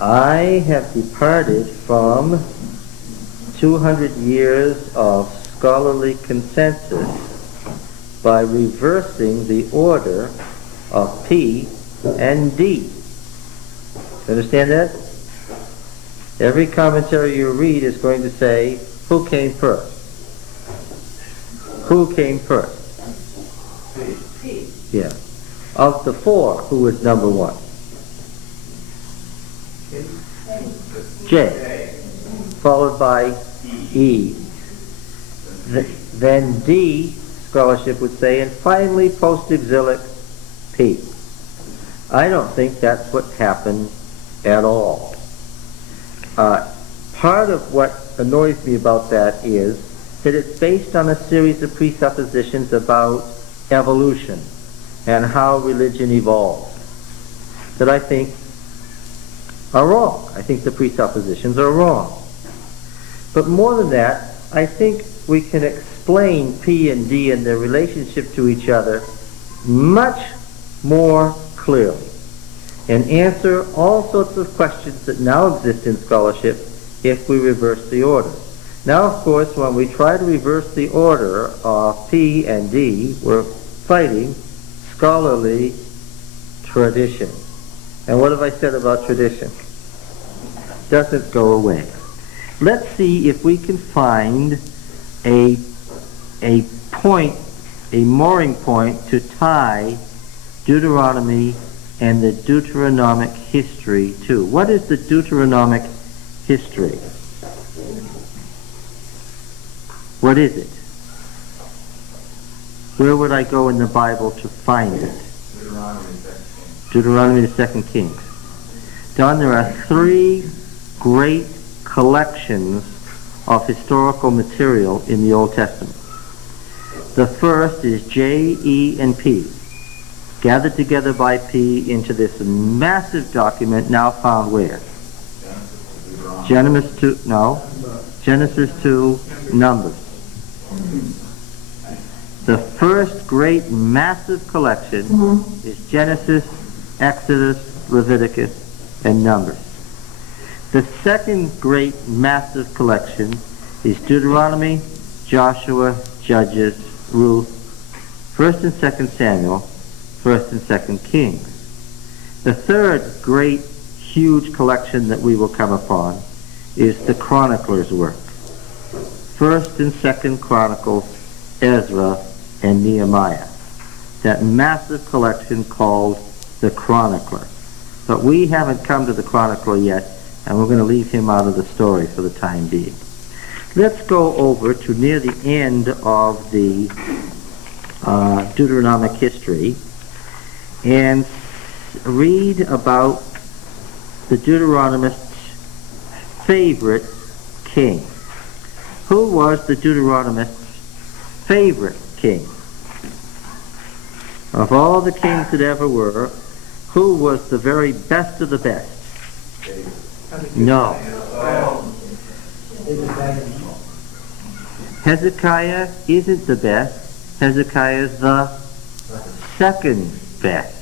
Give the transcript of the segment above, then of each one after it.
I have departed from 200 years of scholarly consensus by reversing the order of P and D. You understand that? Every commentary you read is going to say, who came first? Who came first? P. Yeah. Of the four, who was number one? J. Followed by E. Then D, scholarship would say, and finally post-exilic P. I don't think that's what happened at all. Part of what annoys me about that is that it's based on a series of presuppositions about evolution and how religion evolved that I think are wrong. I think the presuppositions are wrong. But more than that, I think we can explain P and D and their relationship to each other much more clearly and answer all sorts of questions that now exist in scholarship if we reverse the order. Now, of course, when we try to reverse the order of P and D, we're fighting scholarly tradition. And what have I said about tradition? Doesn't go away. Let's see if we can find a point, a mooring point to tie Deuteronomy and the Deuteronomic history to. What is the Deuteronomic history? What is it? Where would I go in the Bible to find it? Deuteronomy, the Second Kings. Don, there are three great collections of historical material in the Old Testament. The first is J, E, and P, gathered together by P into this massive document now found where? Genesis 2, no. Genesis 2, Numbers. The first great massive collection is Genesis, Exodus, Leviticus, and Numbers. The second great massive collection is Deuteronomy, Joshua, Judges, Ruth, 1st and 2nd Samuel, 1st and 2nd Kings. The third great huge collection that we will come upon is the chronicler's work. 1st and 2nd Chronicles, Ezra, and Nehemiah. That massive collection called the chronicler. But we haven't come to the chronicler yet, and we're going to leave him out of the story for the time being. Let's go over to near the end of the Deuteronomic history and read about the Deuteronomist's favorite king. Who was the Deuteronomist's favorite king? Of all the kings that ever were, who was the very best of the best? No. Hezekiah isn't the best. Hezekiah is the second best.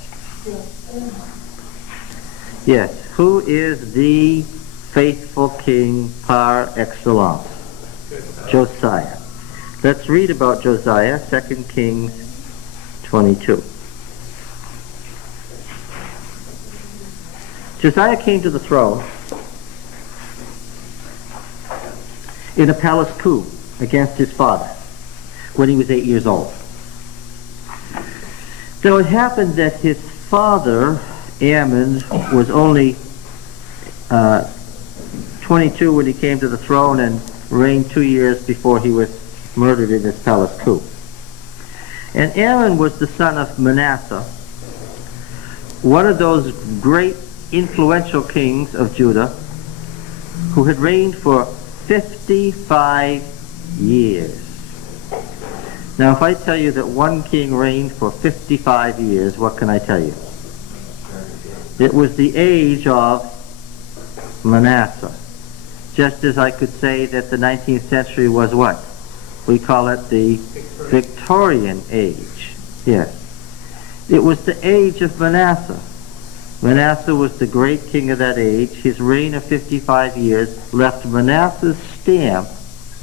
Yes, who is the faithful king par excellence? Josiah. Let's read about Josiah, 2 Kings 22. Josiah came to the throne in a palace coup against his father when he was 8 years old. So it happened that his father, Ammon, was only 22 when he came to the throne and reigned 2 years before he was murdered in his palace coup. And Ammon was the son of Manasseh, one of those great influential kings of Judah who had reigned for 55 years. Now, if I tell you that one king reigned for 55 years, what can I tell you? It was the age of Manasseh. Just as I could say that the 19th century was what? We call it the Victorian age. Yes. It was the age of Manasseh. Manasseh was the great king of that age. His reign of 55 years left Manasseh's stamp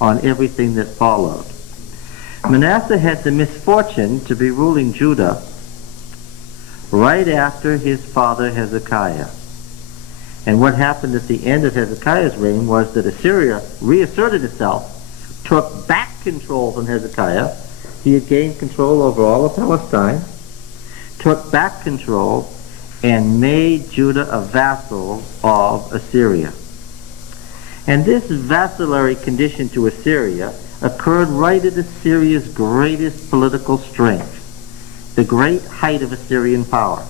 on everything that followed. Manasseh had the misfortune to be ruling Judah right after his father Hezekiah. And what happened at the end of Hezekiah's reign was that Assyria reasserted itself, took back control from Hezekiah. He had gained control over all of Palestine, took back control, and made Judah a vassal of Assyria. And this vassalary condition to Assyria occurred right at Assyria's greatest political strength, the great height of Assyrian power.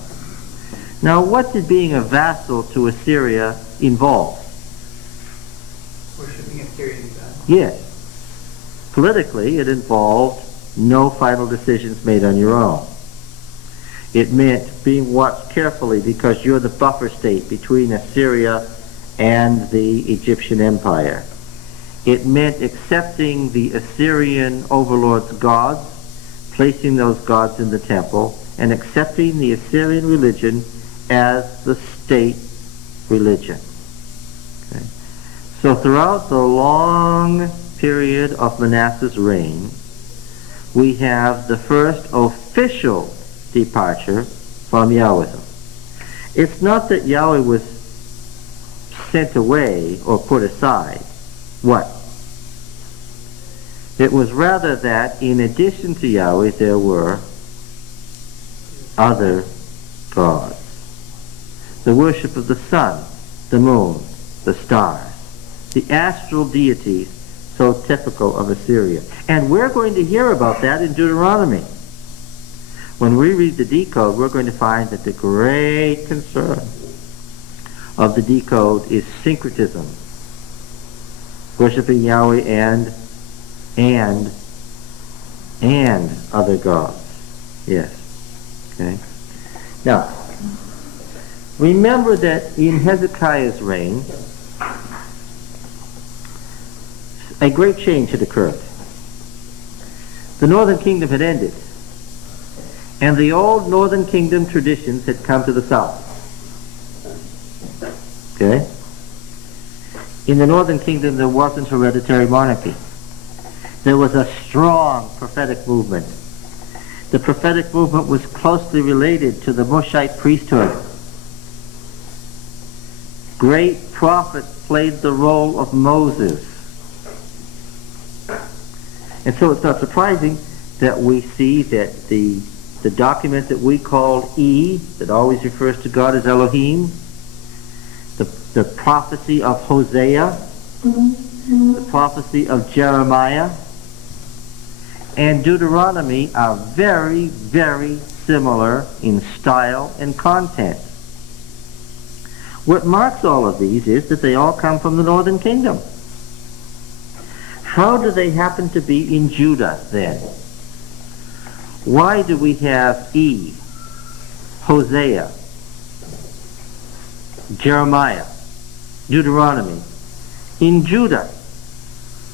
Now, what did being a vassal to Assyria involve? Worshipping Assyrian gods. Yes. Politically, it involved no final decisions made on your own. It meant being watched carefully because you're the buffer state between Assyria and the Egyptian Empire. It meant accepting the Assyrian overlord's gods, placing those gods in the temple, and accepting the Assyrian religion as the state religion. Okay. So throughout the long period of Manasseh's reign, we have the first official departure from Yahwism. It's not that Yahweh was sent away or put aside. What? It was rather that in addition to Yahweh there were other gods. The worship of the sun, the moon, the stars, the astral deities so typical of Assyria. And we're going to hear about that in Deuteronomy. When we read the decode, we're going to find that the great concern of the decode is syncretism, worshiping Yahweh and other gods. Yes. Okay. Now, remember that in Hezekiah's reign, a great change had occurred. The northern kingdom had ended, and the old northern kingdom traditions had come to the south. Okay? In the northern kingdom, there wasn't hereditary monarchy. There was a strong prophetic movement. The prophetic movement was closely related to the Moshite priesthood. Great prophets played the role of Moses. And so it's not surprising that we see that the document that we call E, that always refers to God as Elohim, the prophecy of Hosea, the prophecy of Jeremiah, and Deuteronomy are very, very similar in style and content. What marks all of these is that they all come from the northern kingdom. How do they happen to be in Judah then? Why do we have E, Hosea, Jeremiah, Deuteronomy in Judah,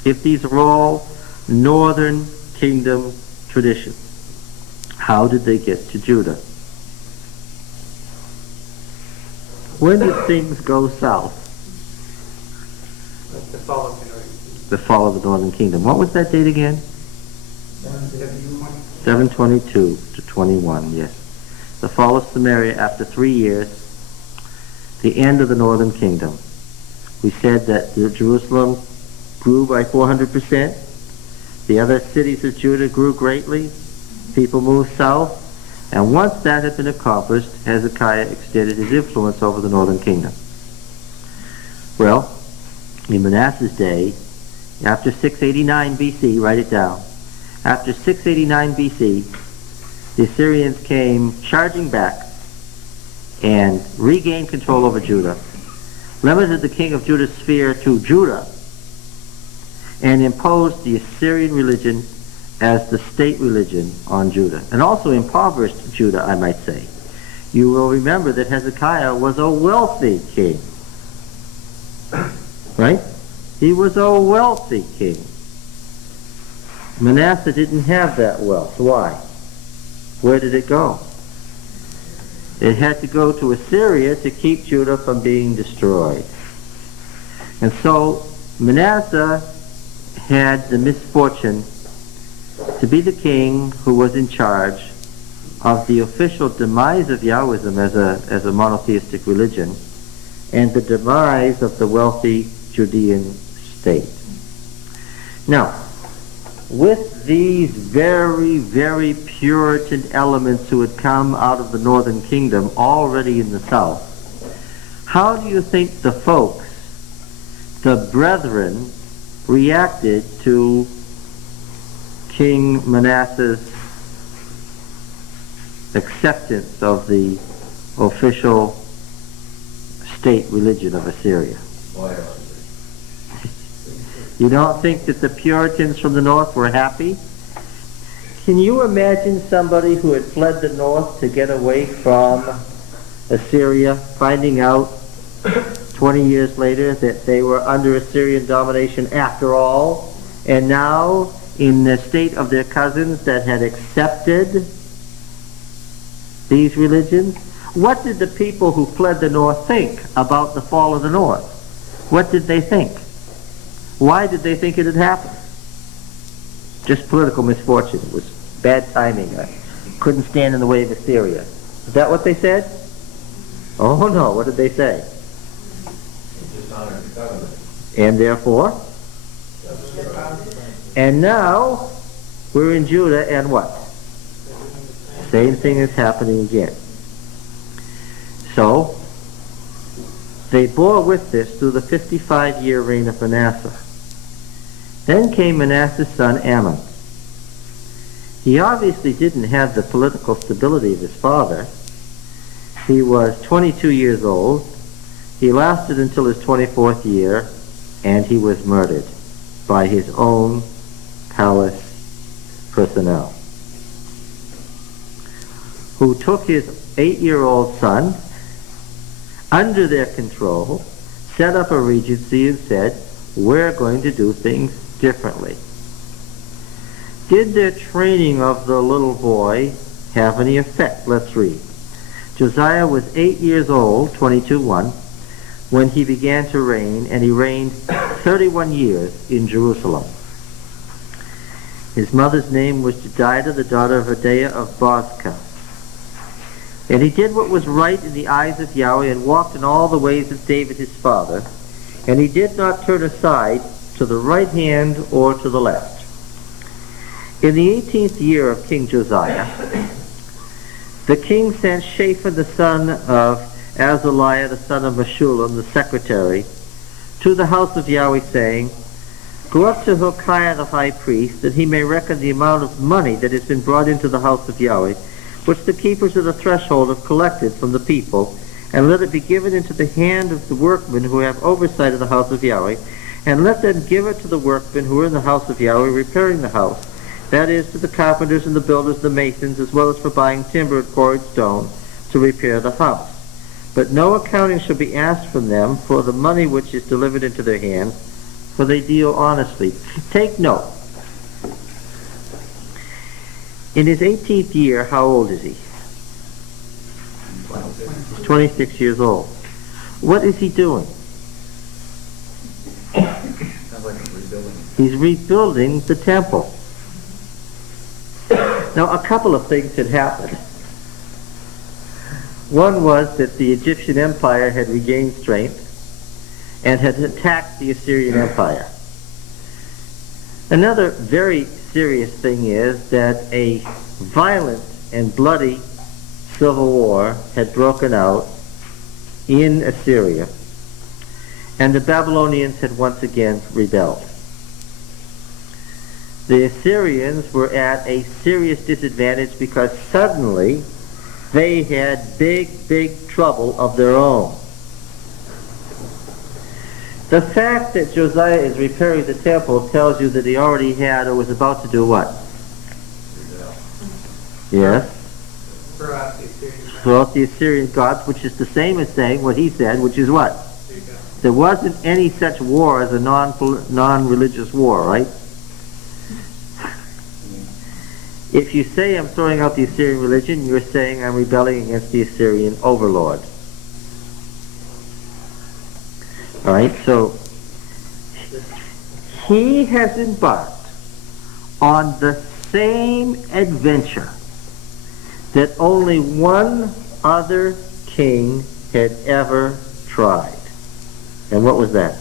if these are all northern kingdom traditions? How did they get to Judah? When did things go south? The fall of the northern kingdom. The fall of the northern kingdom. What was that date again? 722 to 21, yes. The fall of Samaria after 3 years, the end of the northern kingdom. We said that Jerusalem grew by 400%. The other cities of Judah grew greatly. People moved south. And once that had been accomplished, Hezekiah extended his influence over the northern kingdom. Well, in Manasseh's day, after 689 BC, write it down, after 689 BC, the Assyrians came charging back and regained control over Judah, limited the king of Judah's sphere to Judah, and imposed the Assyrian religion as the state religion on Judah, and also impoverished Judah, I might say. You will remember that Hezekiah was a wealthy king. Right? He was a wealthy king. Manasseh didn't have that wealth. Why? Where did it go? It had to go to Assyria to keep Judah from being destroyed. And so Manasseh had the misfortune to be the king who was in charge of the official demise of Yahwism as a monotheistic religion and the demise of the wealthy Judean state. Now, with these very, very Puritan elements who had come out of the northern kingdom already in the south, how do you think the folks, the brethren, reacted to King Manasseh's acceptance of the official state religion of Assyria? You don't think that the Puritans from the north were happy? Can you imagine somebody who had fled the north to get away from Assyria, finding out 20 years later that they were under Assyrian domination after all, and now in the state of their cousins that had accepted these religions? What did the people who fled the north think about the fall of the north? What did they think? Why did they think it had happened? Just political misfortune. It was bad timing. Couldn't stand in the way of Assyria. Is that what they said? Oh no, what did they say? And therefore? And now, we're in Judah, and what? Same thing is happening again. So, they bore with this through the 55-year reign of Manasseh. Then came Manasseh's son Ammon. He obviously didn't have the political stability of his father. He was 22 years old. He lasted until his 24th year, and he was murdered by his own palace personnel, who took his 8-year-old son under their control, set up a regency, and said, we're going to do things differently. Did their training of the little boy have any effect? Let's read. Josiah was 8 years old, 22:1, when he began to reign, and he reigned 31 years in Jerusalem. His mother's name was Jedidah, the daughter of Adaiah of Bozkah. And he did what was right in the eyes of Yahweh, and walked in all the ways of David his father, and he did not turn aside to the right hand or to the left. In the 18th year of King Josiah, the king sent Shaphan the son of Azaliah, the son of Meshullam, the secretary, to the house of Yahweh, saying, go up to Hilkiah the high priest, that he may reckon the amount of money that has been brought into the house of Yahweh, which the keepers of the threshold have collected from the people, and let it be given into the hand of the workmen who have oversight of the house of Yahweh, and let them give it to the workmen who are in the house of Yahweh repairing the house, that is, to the carpenters and the builders, the masons, as well as for buying timber and quarried stone to repair the house. But no accounting shall be asked from them for the money which is delivered into their hands, for they deal honestly. Take note. In his 18th year, how old is he? He's 26 years old. What is he doing? He's rebuilding the temple. Now, a couple of things had happened. One was that the Egyptian Empire had regained strength and had attacked the Assyrian Empire. Another very serious thing is that a violent and bloody civil war had broken out in Assyria, and the Babylonians had once again rebelled. The Assyrians were at a serious disadvantage because suddenly they had big trouble of their own. The fact that Josiah is repairing the temple tells you that he already had or was about to do what? Yes? Throw out the Assyrian gods, which is the same as saying what he said, which is what? There wasn't any such war as a non-religious war, right? If you say I'm throwing out the Assyrian religion, you're saying I'm rebelling against the Assyrian overlord. All right, so he has embarked on the same adventure that only one other king had ever tried. And what was that?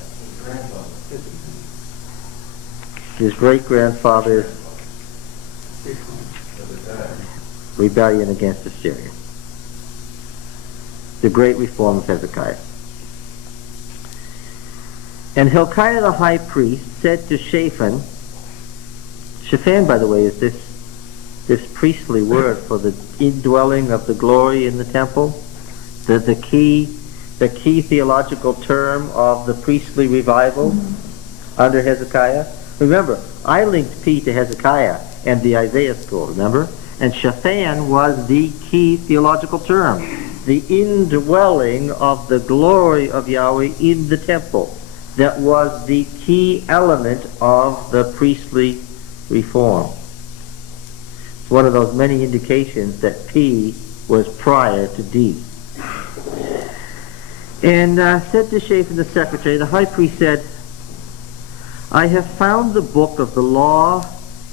His great-grandfather's rebellion against Assyria. The great reform of Hezekiah. And Hilkiah the high priest said to Shaphan, Shaphan, by the way, is this priestly word for the indwelling of the glory in the temple, the key theological term of the priestly revival under Hezekiah. Remember, I linked P to Hezekiah and the Isaiah school, remember? And Shaphan was the key theological term, the indwelling of the glory of Yahweh in the temple. That was the key element of the priestly reform. It's one of those many indications that P was prior to D. And said to Shaphan the secretary, the high priest said, I have found the book of the law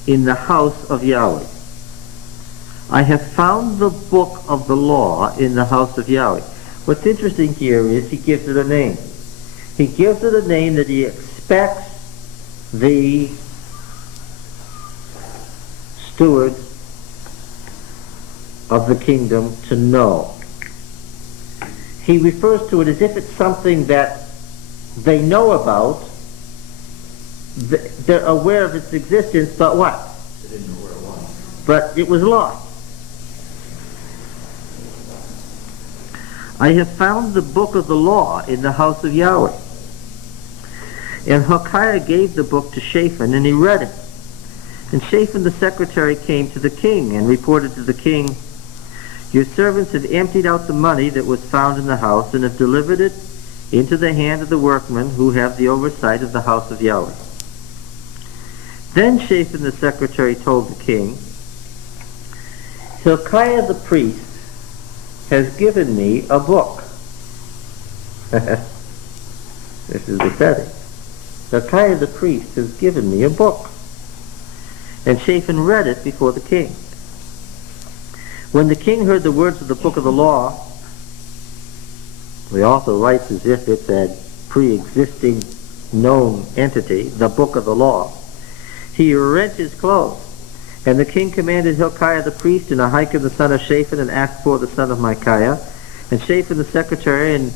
in the house of Yahweh. I have found the book of the law in the house of Yahweh. What's interesting here is he gives it a name. He gives it a name that he expects the steward of the kingdom to know. He refers to it as if it's something that they know about, they're aware of its existence, but what? They didn't know where it was. But it was lost. I have found the book of the law in the house of Yahweh. And Hilkiah gave the book to Shaphan, and he read it. And Shaphan the secretary came to the king and reported to the king, your servants have emptied out the money that was found in the house and have delivered it into the hand of the workmen who have the oversight of the house of Yahweh. Then Shaphan the secretary told the king, Hilkiah the priest has given me a book. This is the setting. Hilkiah the priest has given me a book. And Shaphan read it before the king. When the king heard the words of the book of the law, the author writes as if it's a pre-existing known entity, the book of the law, he rent his clothes. And the king commanded Hilkiah the priest and Ahikam the son of Shaphan and Achbor the son of Micaiah and Shaphan the secretary and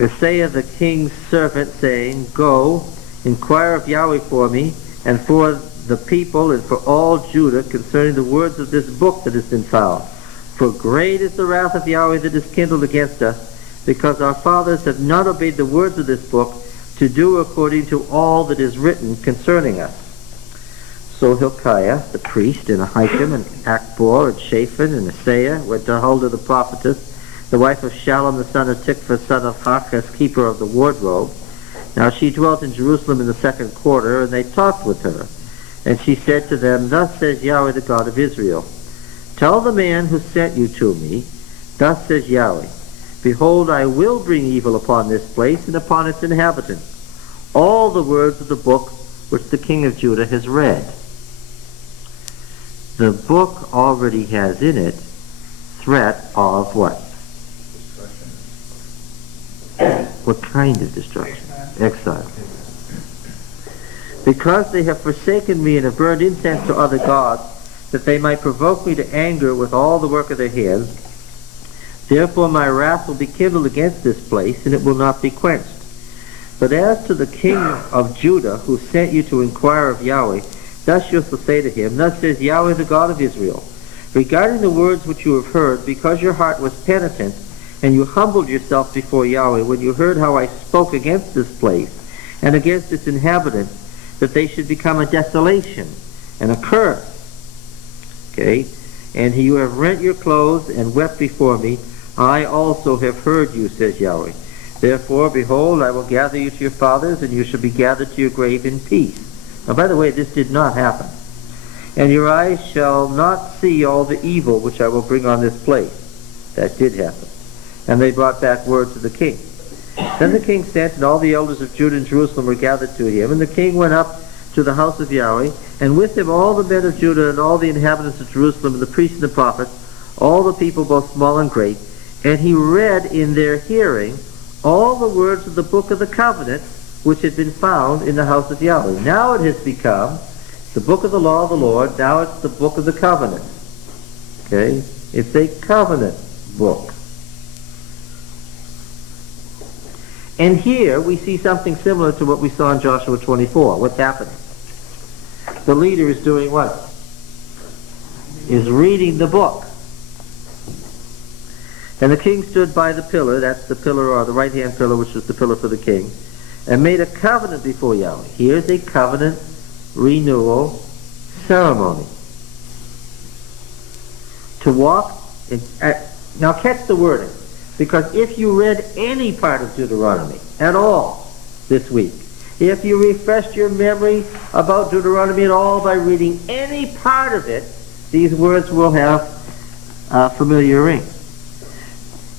Isaiah the king's servant, saying, go, inquire of Yahweh for me and for the people and for all Judah concerning the words of this book that has been found. For great is the wrath of Yahweh that is kindled against us, because our fathers have not obeyed the words of this book to do according to all that is written concerning us. So Hilkiah the priest and Ahikam and Achbor and Shaphan and Isaiah went to Huldah the prophetess, the wife of Shallum the son of Tikva, son of Harkas, keeper of the wardrobe. Now she dwelt in Jerusalem in the second quarter, and they talked with her. And she said to them, thus says Yahweh the God of Israel, tell the man who sent you to me, thus says Yahweh, behold, I will bring evil upon this place and upon its inhabitants, all the words of the book which the king of Judah has read. The book already has in it threat of what? Destruction. What kind of destruction? Exile. Because they have forsaken me and have burned incense to other gods, that they might provoke me to anger with all the work of their hands, therefore my wrath will be kindled against this place, and it will not be quenched. But as to the king of Judah, who sent you to inquire of Yahweh, thus you shall say to him, thus says Yahweh the God of Israel, regarding the words which you have heard, because your heart was penitent, and you humbled yourself before Yahweh, when you heard how I spoke against this place, and against its inhabitants, that they should become a desolation and a curse. Okay? And you have rent your clothes and wept before me. I also have heard you, says Yahweh. Therefore, behold, I will gather you to your fathers, and you shall be gathered to your grave in peace. Now, by the way, this did not happen. and your eyes shall not see all the evil which I will bring on this place. That did happen. And they brought back word to the king. Then the king sent, and all the elders of Judah and Jerusalem were gathered to him. And the king went up to the house of Yahweh, and with him all the men of Judah and all the inhabitants of Jerusalem and the priests and the prophets, all the people both small and great. And he read in their hearing all the words of the book of the covenant which had been found in the house of Yahweh. Now it has become the book of the law of the Lord. Now it's the book of the covenant. Okay? It's a covenant book. And here we see something similar to what we saw in Joshua 24. What's happening? The leader is doing what? Is reading the book. And the king stood by the pillar, that's the pillar or the right-hand pillar, which was the pillar for the king, and made a covenant before Yahweh. Here's a covenant renewal ceremony. To walk, now catch the wording, because if you read any part of Deuteronomy at all this week, if you refreshed your memory about Deuteronomy at all by reading any part of it, these words will have a familiar ring.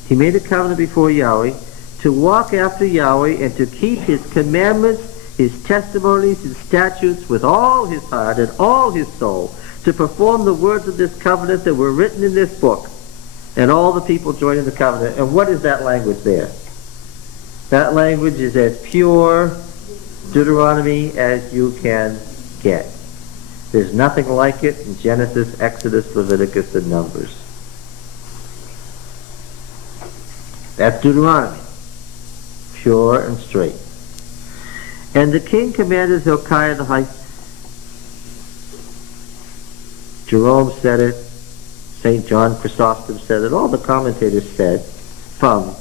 He made a covenant before Yahweh to walk after Yahweh and to keep his commandments, his testimonies, his statutes with all his heart and all his soul, to perform the words of this covenant that were written in this book. And all the people joined in the covenant. And what is that language there? That language is as pure Deuteronomy as you can get. There's nothing like it in Genesis, Exodus, Leviticus, and Numbers. That's Deuteronomy. Pure and straight. And the king commanded Hilkiah the high... Jerome said it. St. John Chrysostom said it. All the commentators said, from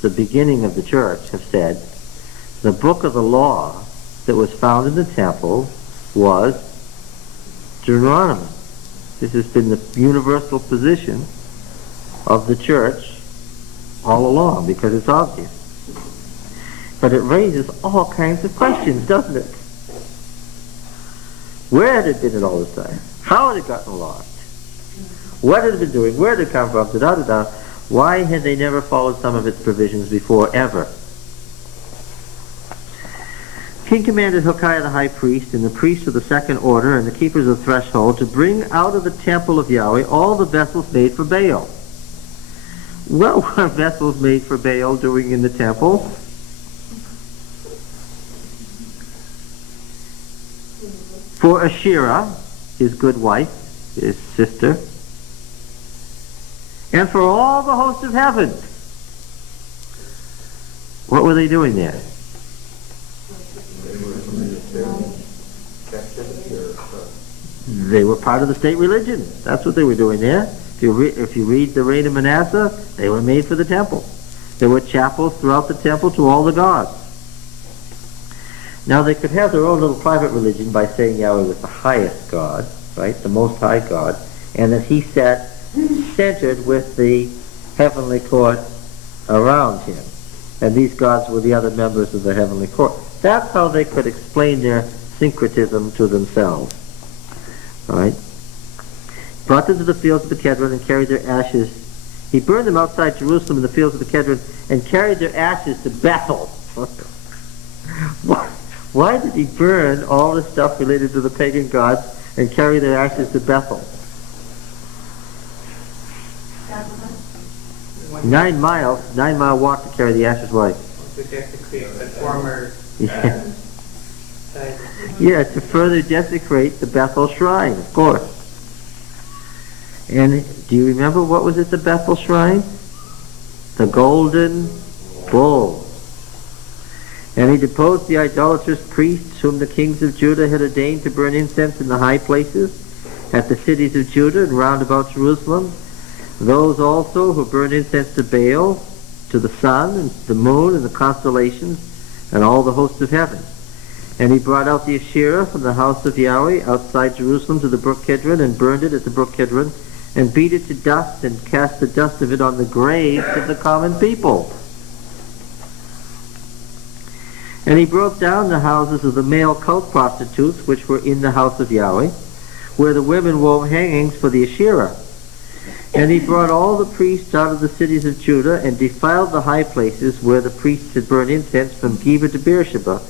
the beginning of the church, have said, the book of the law that was found in the temple was Deuteronomy. This has been the universal position of the church all along, because it's obvious. But it raises all kinds of questions, doesn't it? Where had it been all this time? How had it gotten lost? What had it been doing? Where did it come from? Da-da-da-da. Why had they never followed some of its provisions before, ever? King commanded Hilkiah the high priest and the priests of the second order and the keepers of the threshold to bring out of the temple of Yahweh all the vessels made for Baal. What were vessels made for Baal doing in the temple? For Asherah, his good wife, his sister, and for all the host of heaven. What were they doing there? They were part of the state religion. That's what they were doing there. If you read the reign of Manasseh, they were made for the temple. There were chapels throughout the temple to all the gods. Now they could have their own little private religion by saying Yahweh was the highest God, right, the most high God, and that he sat centered with the heavenly court around him. And these gods were the other members of the heavenly court. That's how they could explain their syncretism to themselves. All right? Brought them to the fields of the Kedron and carried their ashes. He burned them outside Jerusalem in the fields of the Kedron and carried their ashes to Bethel. Why did he burn all the stuff related to the pagan gods and carry their ashes to Bethel? 9 mile walk to carry the ashes. Why? To desecrate the former yeah, to further desecrate the Bethel shrine, of course. And do you remember what was at the Bethel shrine? The golden bull. And he deposed the idolatrous priests whom the kings of Judah had ordained to burn incense in the high places at the cities of Judah and round about Jerusalem. Those also who burned incense to Baal, to the sun and the moon and the constellations and all the hosts of heaven. And he brought out the Asherah from the house of Yahweh outside Jerusalem to the brook Kedron and burned it at the brook Kedron and beat it to dust and cast the dust of it on the graves of the common people. And he broke down the houses of the male cult prostitutes which were in the house of Yahweh, where the women wove hangings for the Asherah. And he brought all the priests out of the cities of Judah and defiled the high places where the priests had burned incense from Geba to Beersheba.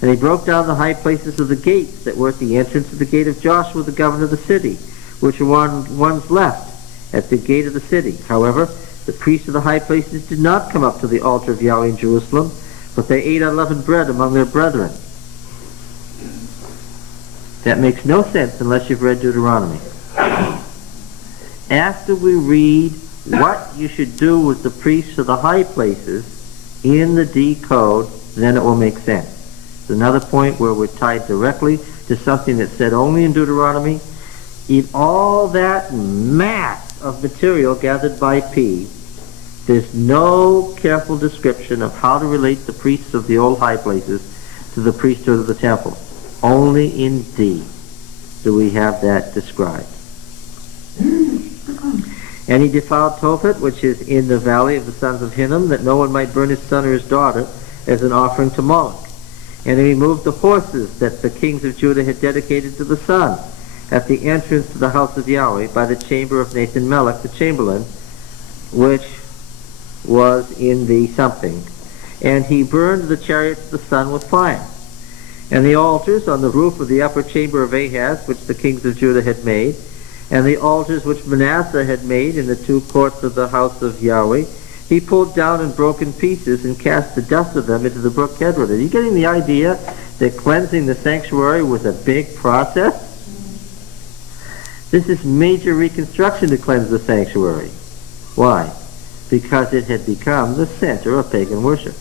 And he broke down the high places of the gates that were at the entrance of the gate of Joshua the governor of the city, which were ones left at the gate of the city. However, the priests of the high places did not come up to the altar of Yahweh in Jerusalem, but they ate unleavened bread among their brethren. That makes no sense unless you've read Deuteronomy. After we read what you should do with the priests of the high places in the D code, then it will make sense. It's another point where we're tied directly to something that's said only in Deuteronomy. In all that mass of material gathered by P, there's no careful description of how to relate the priests of the old high places to the priesthood of the temple. Only in D do we have that described. And he defiled Tophet, which is in the valley of the sons of Hinnom, that no one might burn his son or his daughter as an offering to Moloch. And he removed the horses that the kings of Judah had dedicated to the sun at the entrance to the house of Yahweh by the chamber of Nathan Melech, the chamberlain, which was in the something. And he burned the chariots of the sun with fire. And the altars on the roof of the upper chamber of Ahaz, which the kings of Judah had made, and the altars which Manasseh had made in the two courts of the house of Yahweh, he pulled down in broken pieces and cast the dust of them into the brook Kedron. Are you getting the idea that cleansing the sanctuary was a big process? This is major reconstruction to cleanse the sanctuary. Why? Because it had become the center of pagan worship.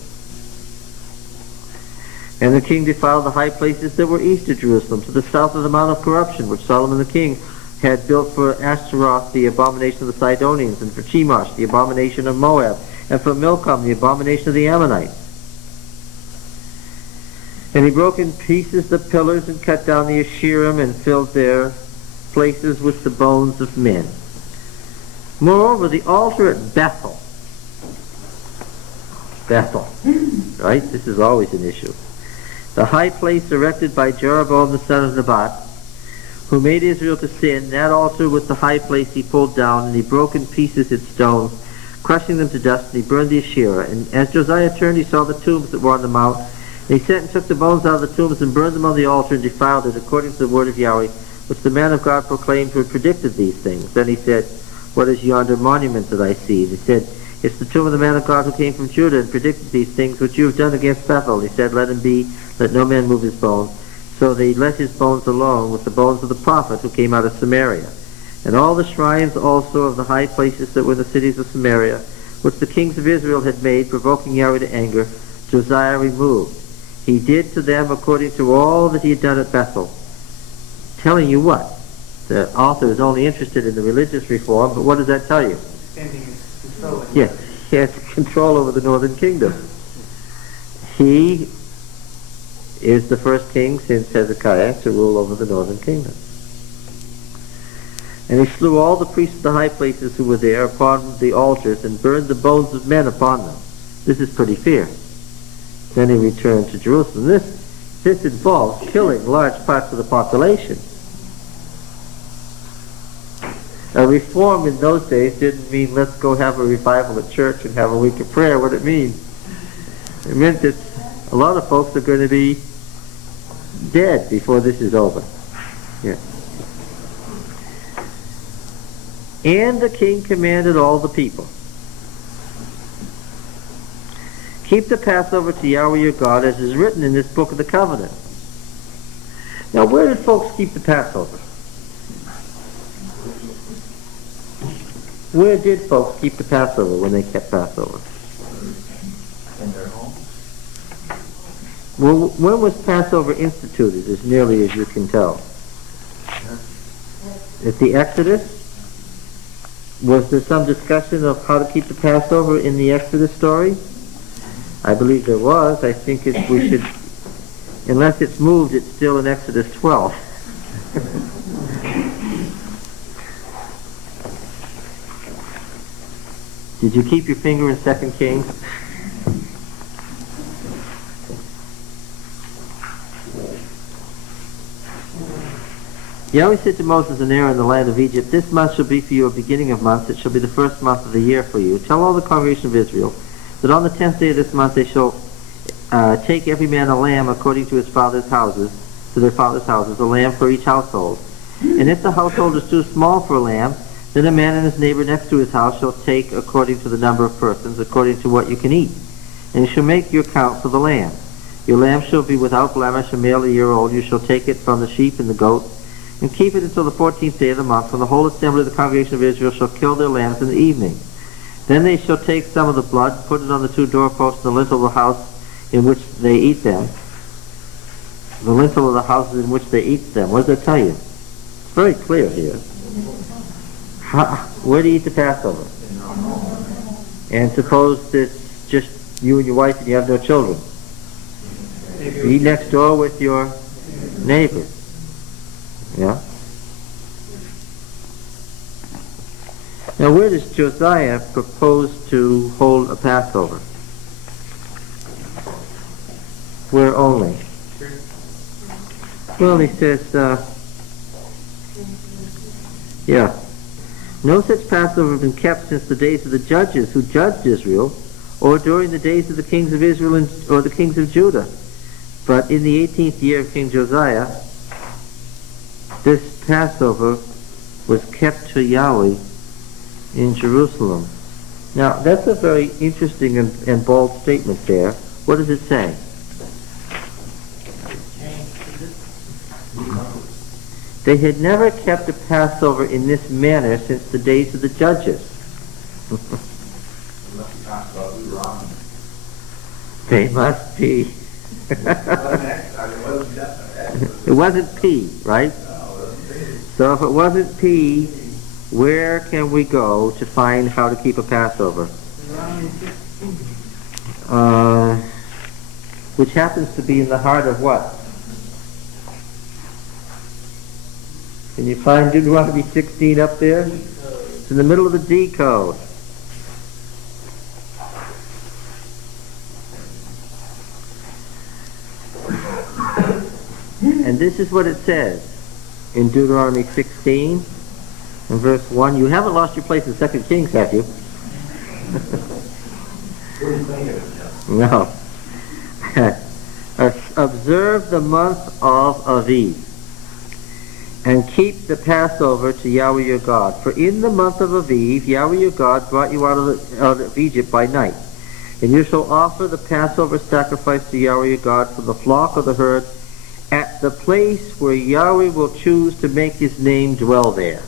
And the king defiled the high places that were east of Jerusalem, to the south of the Mount of Corruption, which Solomon the king had built for Ashtaroth, the abomination of the Sidonians, and for Chemosh, the abomination of Moab, and for Milcom, the abomination of the Ammonites. And he broke in pieces the pillars and cut down the Asherim and filled their places with the bones of men. Moreover, the altar at Bethel, right? This is always an issue. The high place erected by Jeroboam the son of Nebat, who made Israel to sin, that altar with the high place he pulled down, and he broke in pieces its stones, crushing them to dust, and he burned the Asherah. And as Josiah turned, he saw the tombs that were on the mount, and he sent and took the bones out of the tombs and burned them on the altar and defiled it, according to the word of Yahweh, which the man of God proclaimed who had predicted these things. Then he said, "What is yonder monument that I see?" And he said, "It's the tomb of the man of God who came from Judah and predicted these things which you have done against Bethel." And he said, "Let him be, let no man move his bones." So they let his bones alone with the bones of the prophet who came out of Samaria. And all the shrines also of the high places that were in the cities of Samaria, which the kings of Israel had made, provoking Yahweh to anger, Josiah removed. He did to them according to all that he had done at Bethel. Telling you what? The author is only interested in the religious reform, but what does that tell you? Extending his control. Yes, he has control over the northern kingdom. He is the first king since Hezekiah to rule over the northern kingdom. And he slew all the priests of the high places who were there upon the altars and burned the bones of men upon them. This is pretty fierce. Then he returned to Jerusalem. This involves killing large parts of the population. A reform in those days didn't mean let's go have a revival at church and have a week of prayer. What it means? It meant that a lot of folks are going to be dead before this is over. Yeah. And the king commanded all the people, keep the Passover to Yahweh your God as is written in this book of the covenant. Now, where did folks keep the Passover? Where did folks keep the Passover when they kept Passover? In their home. Well, when was Passover instituted, as nearly as you can tell? At the Exodus? Was there some discussion of how to keep the Passover in the Exodus story? I believe there was. I think we should, unless it's moved, it's still in Exodus 12. Did you keep your finger in 2 Kings? Yahweh said to Moses and Aaron in the land of Egypt, "This month shall be for you a beginning of months. It shall be the first month of the year for you. Tell all the congregation of Israel that on the 10th day of this month they shall take every man a lamb according to his father's houses, to their father's houses, a lamb for each household. And if the household is too small for a lamb, then a man and his neighbor next to his house shall take according to the number of persons, according to what you can eat. And you shall make your count for the lamb. Your lamb shall be without blemish, a male a year old. You shall take it from the sheep and the goat, and keep it until the 14th day of the month, when the whole assembly of the congregation of Israel shall kill their lambs in the evening. Then they shall take some of the blood, put it on the 2 doorposts and the lintel of the house in which they eat them. The lintel of the houses in which they eat them. What does that tell you? It's very clear here. Where do you eat the Passover? And suppose it's just you and your wife and you have no children. You eat next door with your neighbor. Yeah? Now where does Josiah propose to hold a Passover? Where only? Well, he says, no such Passover has been kept since the days of the judges who judged Israel, or during the days of the kings of Israel or the kings of Judah. But in the 18th year of King Josiah, this Passover was kept to Yahweh in Jerusalem. Now, that's a very interesting and bold statement there. What does it say? They had never kept a Passover in this manner since the days of the judges. They must be. It wasn't P, right? So if it wasn't P, where can we go to find how to keep a Passover? Which happens to be in the heart of what? Can you find Deuteronomy 16 up there? It's in the middle of the D code. And this is what it says in Deuteronomy 16 and verse 1. You haven't lost your place in 2 Kings, have you? No. Observe the month of Aviv, and keep the Passover to Yahweh your God. For in the month of Aviv, Yahweh your God brought you out of Egypt by night. And you shall offer the Passover sacrifice to Yahweh your God from the flock or the herd at the place where Yahweh will choose to make his name dwell there.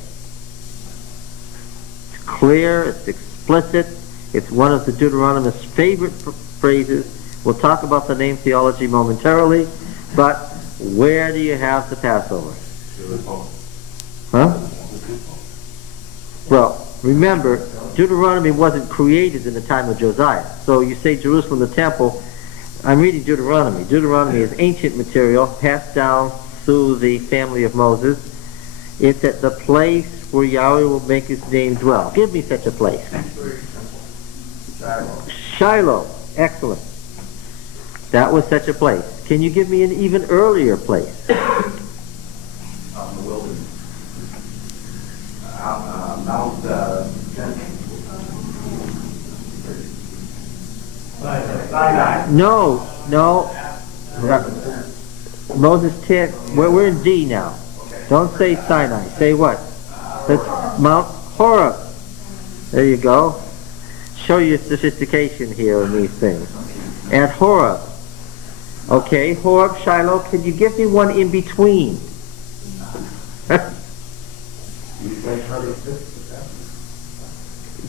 It's clear, it's explicit, it's one of the Deuteronomist's favorite phrases. We'll talk about the name theology momentarily, but where do you have the Passover? Huh? Well, remember, Deuteronomy wasn't created in the time of Josiah. So you say Jerusalem, the temple. I'm reading Deuteronomy. Deuteronomy is ancient material passed down through the family of Moses. It's at the place where Yahweh will make his name dwell. Give me such a place. Shiloh. Excellent. That was such a place. Can you give me an even earlier place? The wilderness. Mount Sinai. No. Moses 10. We're in D now. Don't say Sinai. Say what? That's Mount Horeb. There you go. Show your sophistication here in these things. At Horeb. Okay, Horeb, Shiloh. Can you give me one in between?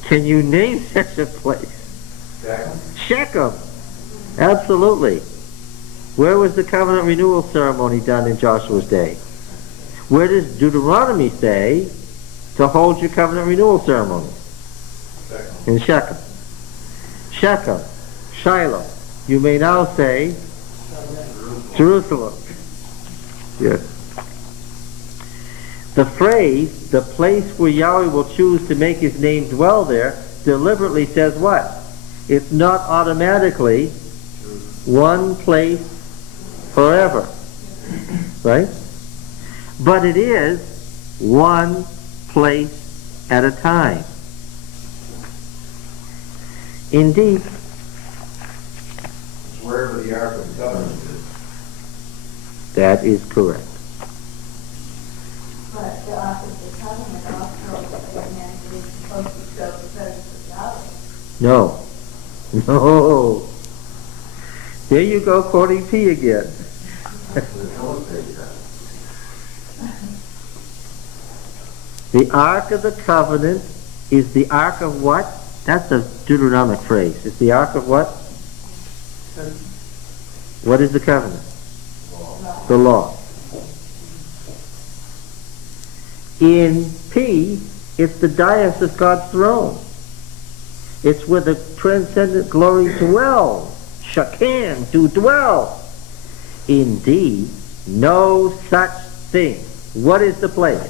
Can you name such a place? Shechem. Absolutely. Where was the covenant renewal ceremony done in Joshua's day? Where does Deuteronomy say to hold your covenant renewal ceremony? In Shechem. Shechem. Shiloh. You may now say Jerusalem. Yes. The phrase, the place where Yahweh will choose to make his name dwell there, deliberately says what? It's not automatically one place forever. Right? but it is one place at a time. Indeed, It's wherever the Ark of the Covenant is. that is correct. But the Ark of the Covenant also meant it is supposed to show the presence of Yahweh. No. No. There you go, quoting P again. The Ark of the Covenant is the Ark of what? That's a Deuteronomic phrase. It's the Ark of what? What is the covenant? The law. In P, it's the dais of God's throne. It's where the transcendent glory dwells. Shakan, to dwell. Indeed, no such thing. What is the place?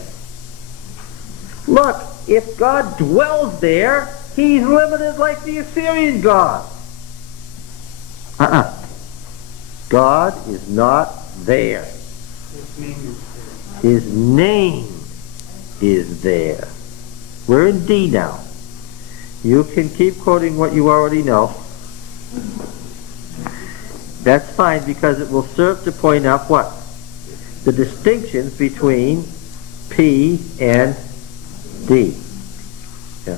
Look, if God dwells there, he's limited like the Assyrian God. God is not there. His name is there. We're in D now. You can keep quoting what you already know. That's fine, because it will serve to point out what? The distinctions between P and D. Yeah.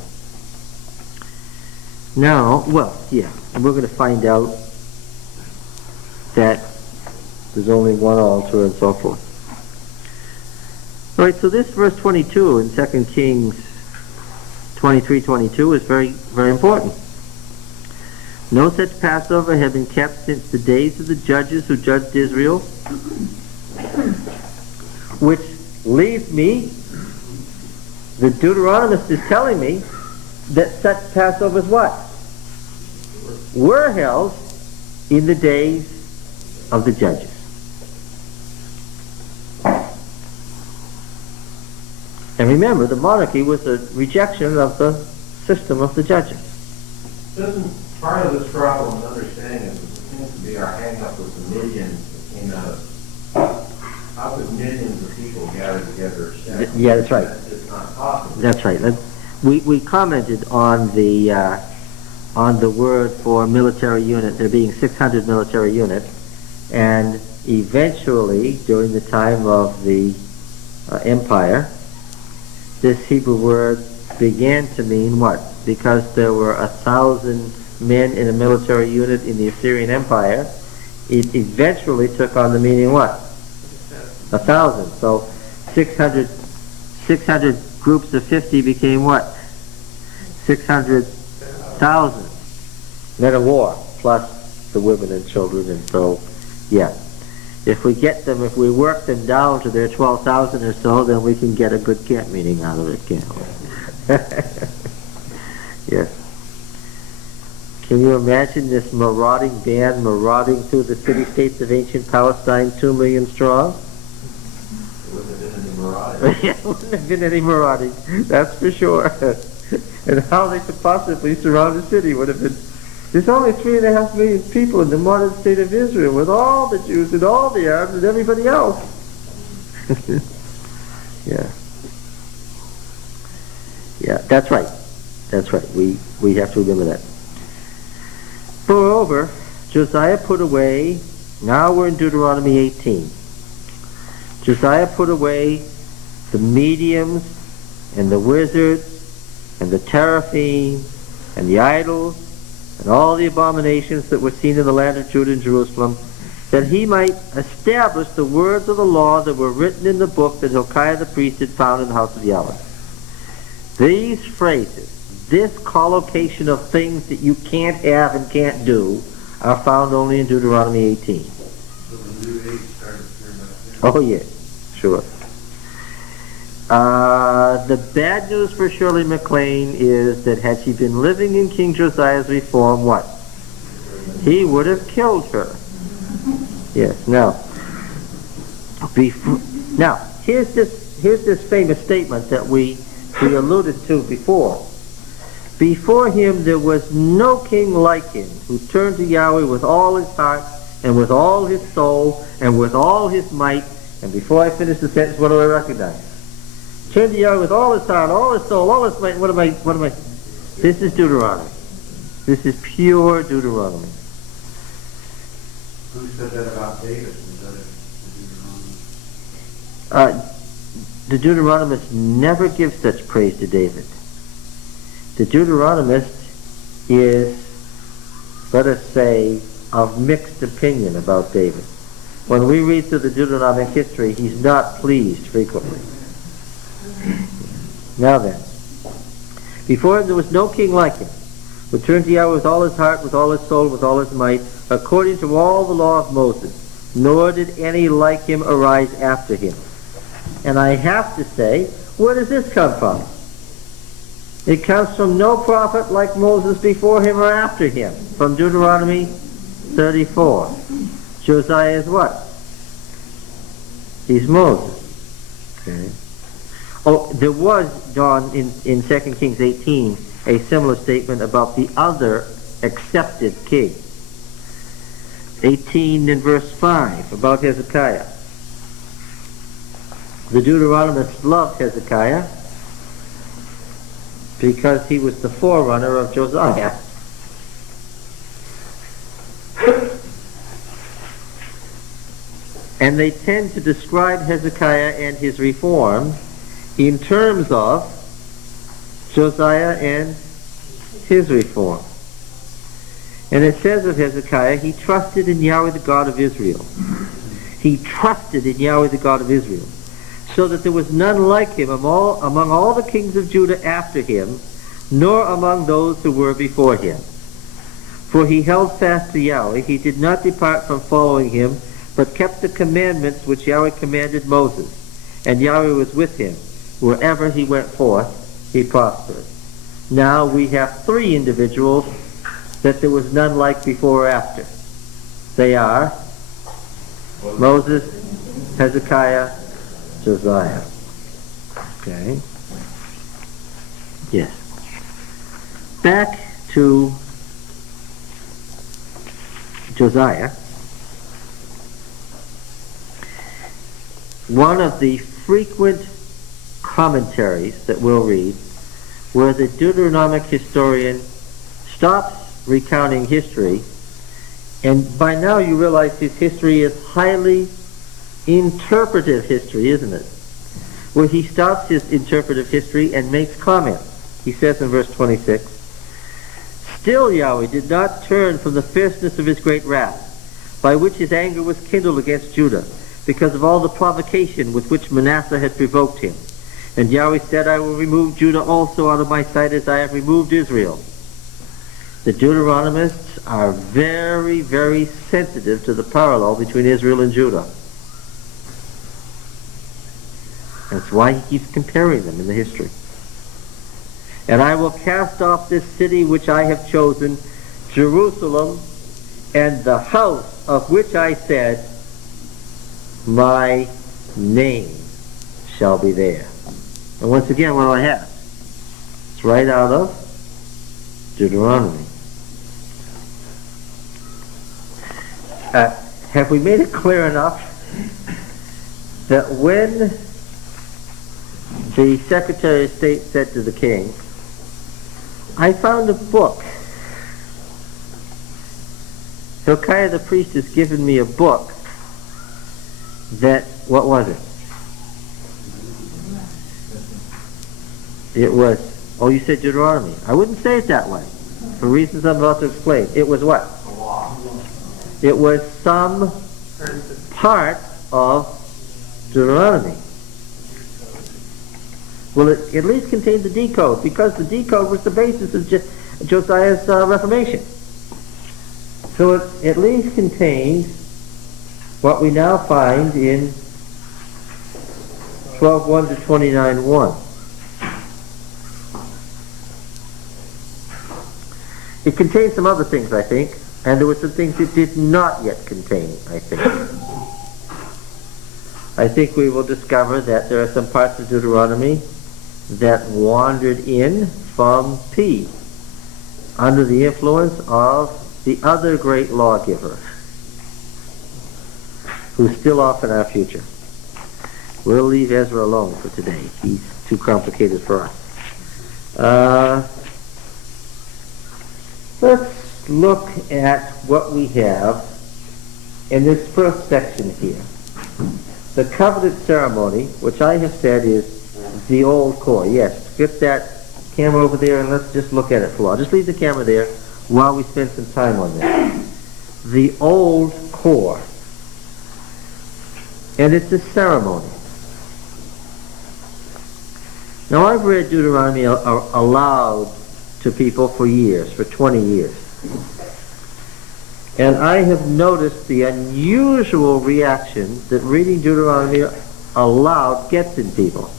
Now, well, yeah, and we're going to find out that there's only one altar and so forth. All right, so this verse 22 in 2 Kings 23:22 is very, very important. No such Passover had been kept since the days of the judges who judged Israel, which leaves me, the Deuteronomist is telling me that such Passovers what? Were held in the days of the judges. And remember, the monarchy was a rejection of the system of the judges. Doesn't part of this problem and understanding it seems to be our hang-up with the millions that came out of how could millions of people gather together? Yeah, that's right. That's just not possible. That's right. We commented on the word for military unit, there being 600 military units, and eventually, during the time of the empire, this Hebrew word began to mean what? Because there were 1,000 men in a military unit in the Assyrian Empire, it eventually took on the meaning what? 1,000. So 600 groups of 50 became what? 600,000 men of war, plus the women and children, and so, yeah. If we work them down to their 12,000 or so, then we can get a good camp meeting out of it, can't we? Yes. Can you imagine this marauding band marauding through the city-states of ancient Palestine, 2 million strong? There wouldn't have been any marauding. Yeah, there wouldn't have been any marauding, that's for sure. And how they could possibly surround the city would have been... There's only 3.5 million people in the modern state of Israel, with all the Jews and all the Arabs and everybody else. Yeah. Yeah, that's right. That's right. We have to remember that. Moreover, Josiah put away, now we're in Deuteronomy 18. Josiah put away the mediums and the wizards and the teraphim and the idols and all the abominations that were seen in the land of Judah and Jerusalem, that he might establish the words of the law that were written in the book that Hilkiah the priest had found in the house of Yahweh. These phrases, this collocation of things that you can't have and can't do, are found only in Deuteronomy 18. So the new age started very much then. Oh, yes, sure. The bad news for Shirley MacLaine is that had she been living in King Josiah's reform, what? He would have killed her. Yes, now, here's this famous statement that we alluded to before. Before him there was no king like him, who turned to Yahweh with all his heart and with all his soul and with all his might, And before I finish the sentence, what do I recognize? Turn to Yahweh with all his heart, all his soul, all his might. What am I? This is Deuteronomy. This is pure Deuteronomy. Who said that about David? Was that The Deuteronomist never gives such praise to David. The Deuteronomist is, let us say, of mixed opinion about David. When we read through the Deuteronomic history, he's not pleased frequently. Now then, before him there was no king like him, who turned to Yahweh with all his heart, with all his soul, with all his might, according to all the law of Moses, nor did any like him arise after him. And I have to say, where does this come from? It comes from no prophet like Moses before him or after him, from Deuteronomy 34. Josiah is what? He's Moses. Okay. Oh, there was, John, in 2 Kings 18, a similar statement about the other accepted king. 18 in verse 5, about Hezekiah. The Deuteronomists loved Hezekiah because he was the forerunner of Josiah. And they tend to describe Hezekiah and his reform in terms of Josiah and his reform. And it says of Hezekiah, he trusted in Yahweh the God of Israel. He trusted in Yahweh the God of Israel, so that there was none like him among all the kings of Judah after him, nor among those who were before him. For he held fast to Yahweh, he did not depart from following him, but kept the commandments which Yahweh commanded Moses. And Yahweh was with him. Wherever he went forth, he prospered. Now we have three individuals that there was none like before or after. They are Moses, Hezekiah, Josiah. Okay. Yes. Back to Josiah. One of the frequent commentaries that we'll read, where the Deuteronomic historian stops recounting history, and by now you realize his history is highly interpretive history, isn't it? Where he stops his interpretive history and makes comments. He says in verse 26, "Still Yahweh did not turn from the fierceness of his great wrath, by which his anger was kindled against Judah, because of all the provocation with which Manasseh had provoked him. And Yahweh said, I will remove Judah also out of my sight as I have removed Israel." The Deuteronomists are very, very sensitive to the parallel between Israel and Judah. That's why he keeps comparing them in the history. "And I will cast off this city which I have chosen, Jerusalem, and the house of which I said, my name shall be there." And once again, what do I have? It's right out of Deuteronomy. Have we made it clear enough that when the Secretary of State said to the king, "I found a book. Hilkiah the priest has given me a book that," what was it? It was, oh, you said Deuteronomy. I wouldn't say it that way, for reasons I'm about to explain. It was what? It was some part of Deuteronomy. Well, it at least contained the decode, because the decode was the basis of Josiah's Reformation. So it at least contained what we now find in 12:1 to 29:1. It contained some other things, I think, and there were some things it did not yet contain, I think. I think we will discover that there are some parts of Deuteronomy that wandered in from P, under the influence of the other great lawgiver, who's still off in our future. We'll leave Ezra alone for today. He's too complicated for us. Let's look at what we have in this first section here. The covenant ceremony, which I have said is the old core. Yes, get that camera over there and let's just look at it for a while. Just leave the camera there while we spend some time on that. The old core. And it's a ceremony. Now I've read Deuteronomy aloud to people for years, for 20 years. And I have noticed the unusual reaction that reading Deuteronomy aloud gets in people.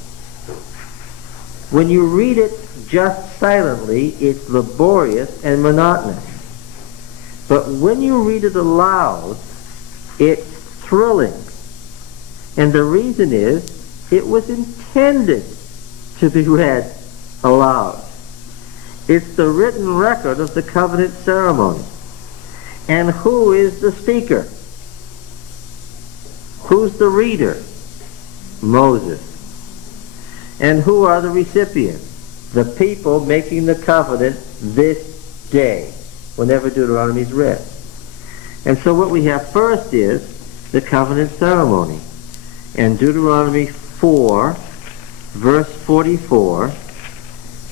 When you read it just silently, it's laborious and monotonous. But when you read it aloud, it's thrilling. And the reason is, it was intended to be read aloud. It's the written record of the covenant ceremony. And who is the speaker? Who's the reader? Moses. And who are the recipients? The people making the covenant this day, whenever Deuteronomy is read. And so what we have first is the covenant ceremony. And Deuteronomy 4, verse 44,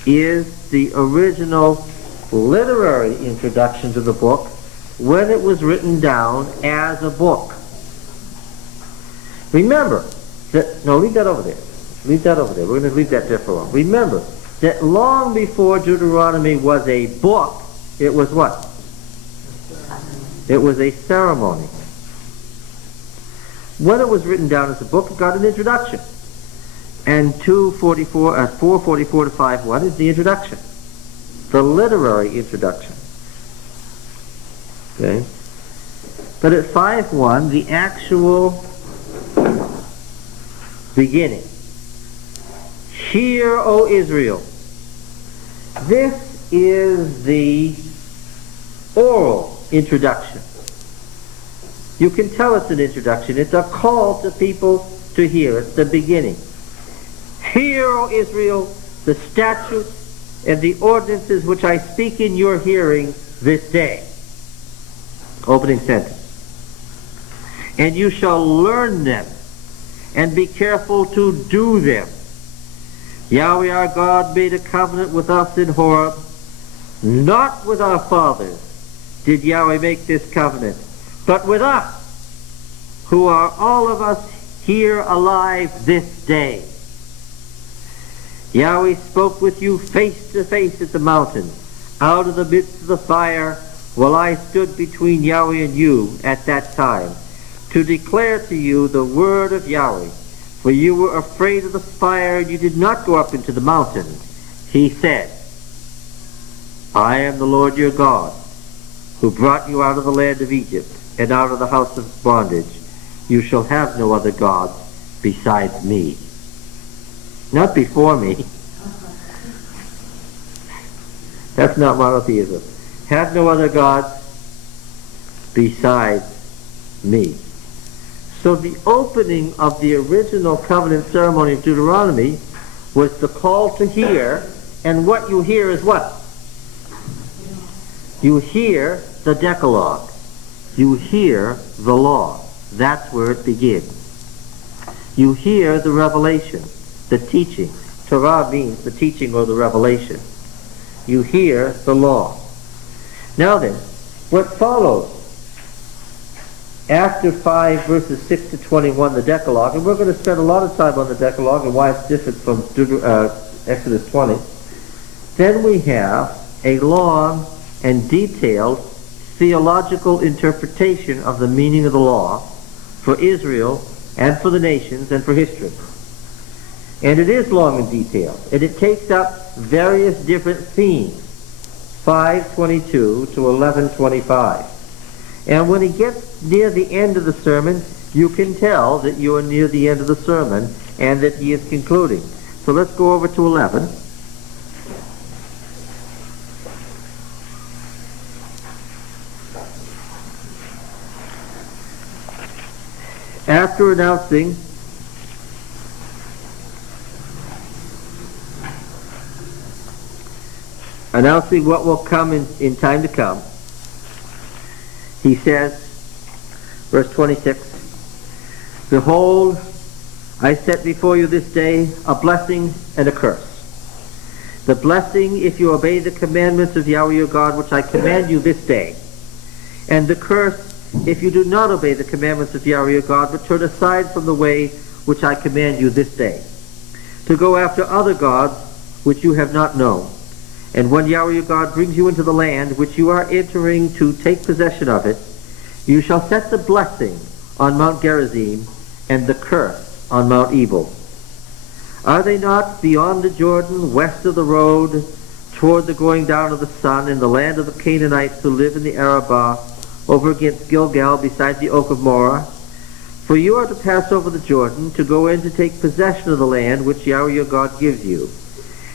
is the original literary introduction to the book when it was written down as a book. Remember that, no, leave that over there. Leave that over there. We're going to leave that there for a while. Remember that long before Deuteronomy was a book, it was what? It was a ceremony. When it was written down as a book, it got an introduction. And 444 to 5:1 is the introduction. The literary introduction. Okay? But at 5:1, the actual beginning. Hear, O Israel. This is the oral introduction. You can tell it's an introduction. It's a call to people to hear. It's the beginning. Hear, O Israel, the statutes and the ordinances which I speak in your hearing this day. Opening sentence. And you shall learn them and be careful to do them. Yahweh our God made a covenant with us in Horeb. Not with our fathers did Yahweh make this covenant, but with us, who are all of us here alive this day. Yahweh spoke with you face to face at the mountain, out of the midst of the fire, while I stood between Yahweh and you at that time, to declare to you the word of Yahweh. For you were afraid of the fire, and you did not go up into the mountain. He said, I am the Lord your God, who brought you out of the land of Egypt, and out of the house of bondage. You shall have no other gods besides me. Not before me. That's not monotheism. Have no other gods besides me. So the opening of the original covenant ceremony of Deuteronomy was the call to hear, and what you hear is what? You hear the Decalogue. You hear the law. That's where it begins. You hear the revelation, the teaching. Torah means the teaching or the revelation. You hear the law. Now then, what follows after 5 verses 6 to 21, the Decalogue, and we're going to spend a lot of time on the Decalogue and why it's different from Exodus 20, then we have a long and detailed theological interpretation of the meaning of the law for Israel and for the nations and for history. And it is long and detailed, and it takes up various different themes, 5:22 to 11:25. And when he gets near the end of the sermon, you can tell that you are near the end of the sermon and that he is concluding. So let's go over to 11. After announcing announcing what will come in time to come, he says, verse 26, "Behold, I set before you this day a blessing and a curse. The blessing if you obey the commandments of Yahweh your God, which I command you this day. And the curse if you do not obey the commandments of Yahweh your God, but turn aside from the way which I command you this day, to go after other gods which you have not known. And when Yahweh your God brings you into the land which you are entering to take possession of it, you shall set the blessing on Mount Gerizim and the curse on Mount Ebal. Are they not beyond the Jordan, west of the road, toward the going down of the sun, in the land of the Canaanites who live in the Arabah, over against Gilgal, beside the oak of Moreh? For you are to pass over the Jordan, to go in to take possession of the land which Yahweh your God gives you.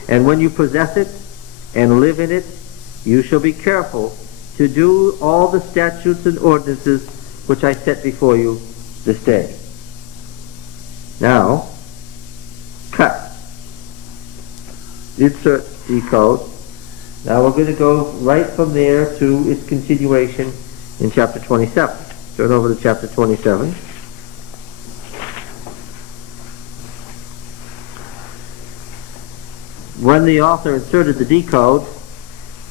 And when you possess it and live in it, you shall be careful to do all the statutes and ordinances which I set before you this day." Now, cut. Insert decode. Now we're going to go right from there to its continuation in chapter 27. Turn over to chapter 27. When the author inserted the decode,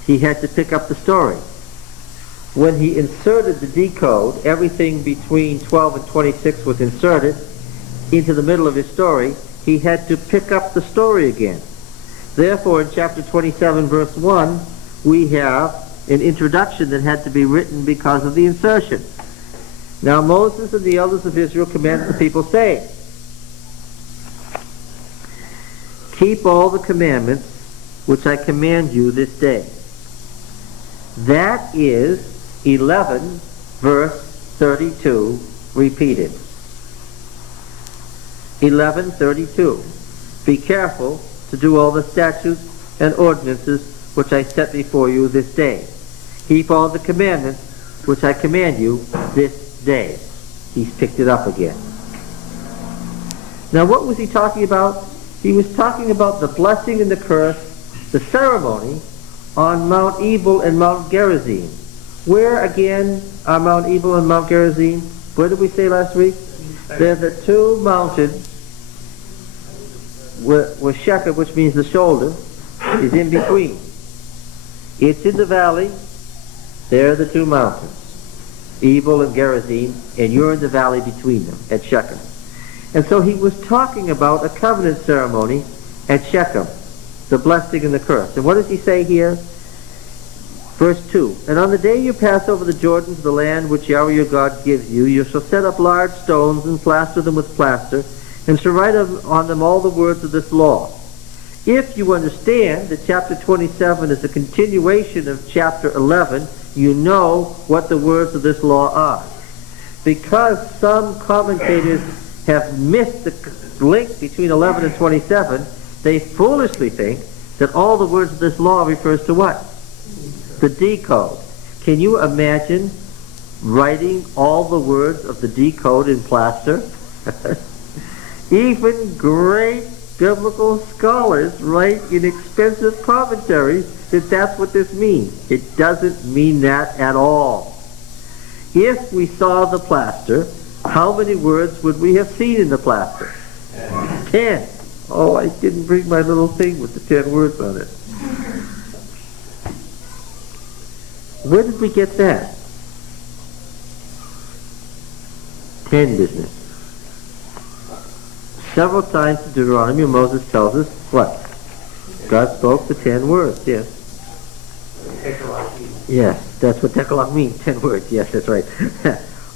he had to pick up the story. When he inserted the decode, everything between 12 and 26 was inserted into the middle of his story. He had to pick up the story again. Therefore, in chapter 27, verse 1, we have an introduction that had to be written because of the insertion. "Now Moses and the elders of Israel commanded the people, saying, Keep all the commandments which I command you this day." That is 11, verse 32, repeated. 11:32. "Be careful to do all the statutes and ordinances which I set before you this day. Keep all the commandments which I command you this day." He's picked it up again. Now what was he talking about? He was talking about the blessing and the curse, the ceremony on Mount Ebal and Mount Gerizim. Where again are Mount Ebal and Mount Gerizim? Where did we say last week? They're the two mountains where Shechem, which means the shoulder, is in between. It's in the valley. There are the two mountains, Ebal and Gerizim, and you're in the valley between them at Shechem. And so he was talking about a covenant ceremony at Shechem, the blessing and the curse. And what does he say here? Verse 2, "And on the day you pass over the Jordan to the land which Yahweh your God gives you, you shall set up large stones and plaster them with plaster, and shall write on them all the words of this law." If you understand that chapter 27 is a continuation of chapter 11, you know what the words of this law are. Because some commentators have missed the link between 11 and 27, they foolishly think that all the words of this law refers to what? The decode. Can you imagine writing all the words of the decode in plaster? Even great biblical scholars write in expensive commentaries that that's what this means. It doesn't mean that at all. If we saw the plaster, how many words would we have seen in the plaster? 10. Oh, I didn't bring my little thing with the 10 words on it. Where did we get that? 10 business. Several times in Deuteronomy, Moses tells us what? God spoke the 10 words, yes. Yes, that's what Decalogue means, 10 words, yes, that's right.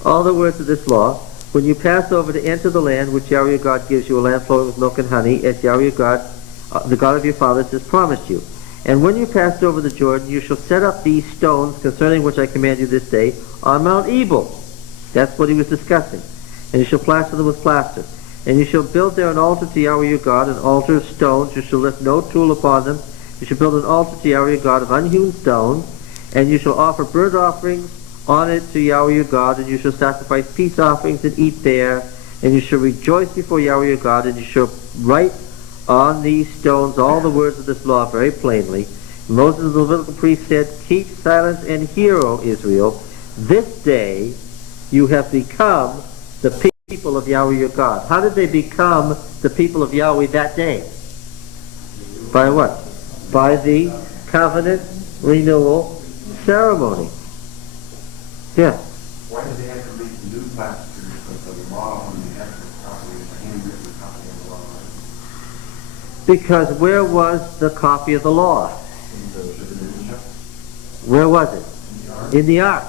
All the words of this law, when you pass over to enter the land which Yahweh your God gives you, a land flowing with milk and honey, as Yahweh your God, the God of your fathers, has promised you. And when you passed over the Jordan, you shall set up these stones, concerning which I command you this day, on Mount Ebal. That's what he was discussing. And you shall plaster them with plaster. And you shall build there an altar to Yahweh your God, an altar of stones. You shall lift no tool upon them. You shall build an altar to Yahweh your God of unhewn stone. And you shall offer burnt offerings on it to Yahweh your God. And you shall sacrifice peace offerings and eat there. And you shall rejoice before Yahweh your God. And you shall write on these stones all the words of this law very plainly. Moses the Levitical priest said, keep silence and hear, O Israel. This day you have become the people of Yahweh your God. How did they become the people of Yahweh that day? By what? By the covenant renewal ceremony. Yeah. Why did they have to make new pastors of the law when they had to copy a handwritten copy of the law? Because where was the copy of the law? Where was it? In the ark.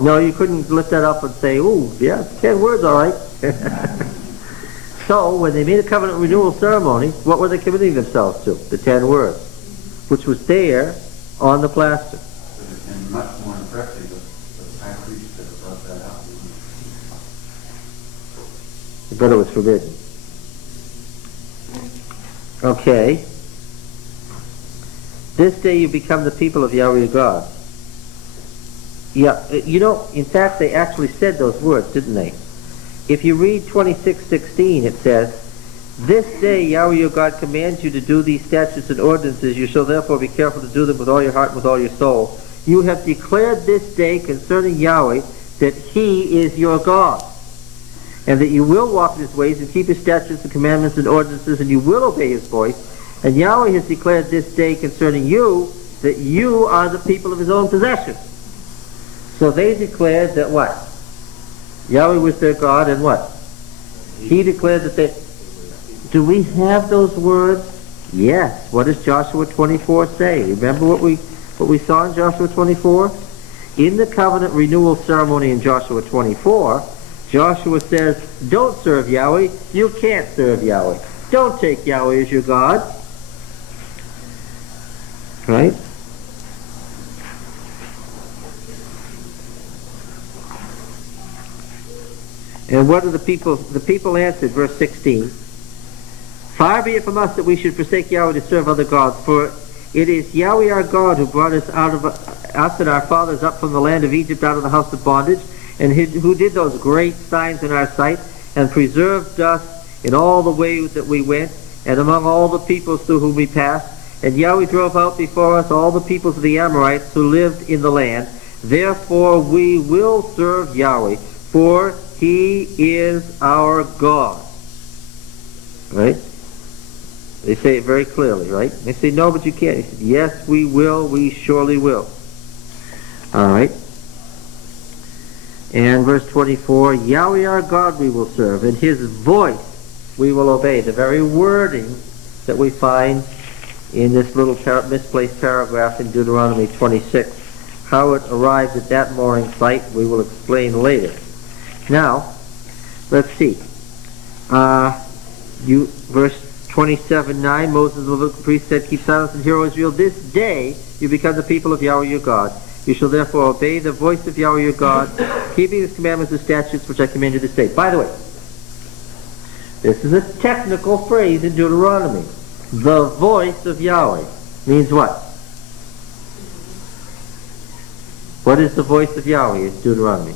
No, you couldn't lift that up and say, ooh, yeah, 10 words, all right. So, when they made a covenant renewal ceremony, what were they committing themselves to? The 10 words, which was there on the plaster. And much more impressive, the high priest could have brought that out. But it was forbidden. Okay. This day you become the people of Yahweh your God. Yeah, you know, in fact, they actually said those words, didn't they? If you read 26:16, it says, this day Yahweh your God commands you to do these statutes and ordinances. You shall therefore be careful to do them with all your heart and with all your soul. You have declared this day concerning Yahweh that He is your God, and that you will walk in His ways and keep His statutes and commandments and ordinances, and you will obey His voice. And Yahweh has declared this day concerning you that you are the people of His own possession. So they declared that what? Yahweh was their God, and what? He declared that they... Do we have those words? Yes. What does Joshua 24 say? Remember what we saw in Joshua 24? In the covenant renewal ceremony in Joshua 24, Joshua says, don't serve Yahweh. You can't serve Yahweh. Don't take Yahweh as your God. Right? And what are the people? The people answered, verse 16, far be it from us that we should forsake Yahweh to serve other gods, for it is Yahweh our God who brought us out of us and our fathers up from the land of Egypt, out of the house of bondage, and who did those great signs in our sight, and preserved us in all the ways that we went, and among all the peoples through whom we passed. And Yahweh drove out before us all the peoples of the Amorites who lived in the land. Therefore we will serve Yahweh, for He is our God. Right? They say it very clearly, right? They say, no, but you can't. He said, yes, we will. We surely will. All right. And verse 24, Yahweh our God we will serve, and His voice we will obey. The very wording that we find in this little misplaced paragraph in Deuteronomy 26. How it arrived at that mooring site we will explain later. Now, let's see. Verse 27:9, Moses the Levitical priest said, keep silence and hear, O Israel, this day you become the people of Yahweh your God. You shall therefore obey the voice of Yahweh your God, keeping His commandments and statutes which I command you this day. By the way, this is a technical phrase in Deuteronomy. The voice of Yahweh means what? What is the voice of Yahweh in Deuteronomy?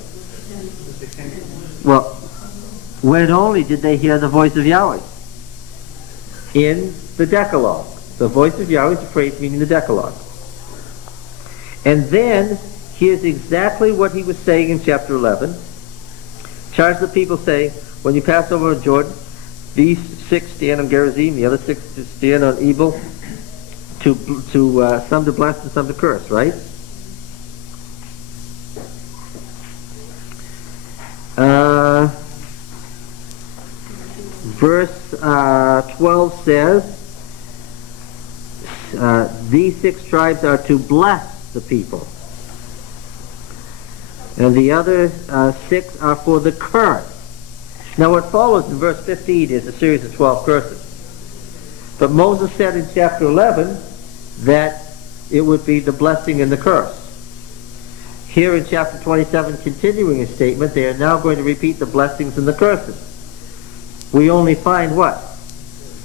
Well, when only did they hear the voice of Yahweh? In the Decalogue. The voice of Yahweh is a phrase meaning the Decalogue. And then, here's exactly what he was saying in chapter 11. Charge the people, saying, when you pass over Jordan, these 6 stand on Gerizim, the other 6 stand on Ebal, to some to bless and some to curse, right? Verse 12 says, these 6 tribes are to bless the people, and the other 6 are for the curse. Now what follows in verse 15 is a series of 12 curses. But Moses said in chapter 11 that it would be the blessing and the curse. Here in chapter 27, continuing his statement, they are now going to repeat the blessings and the curses. We only find what?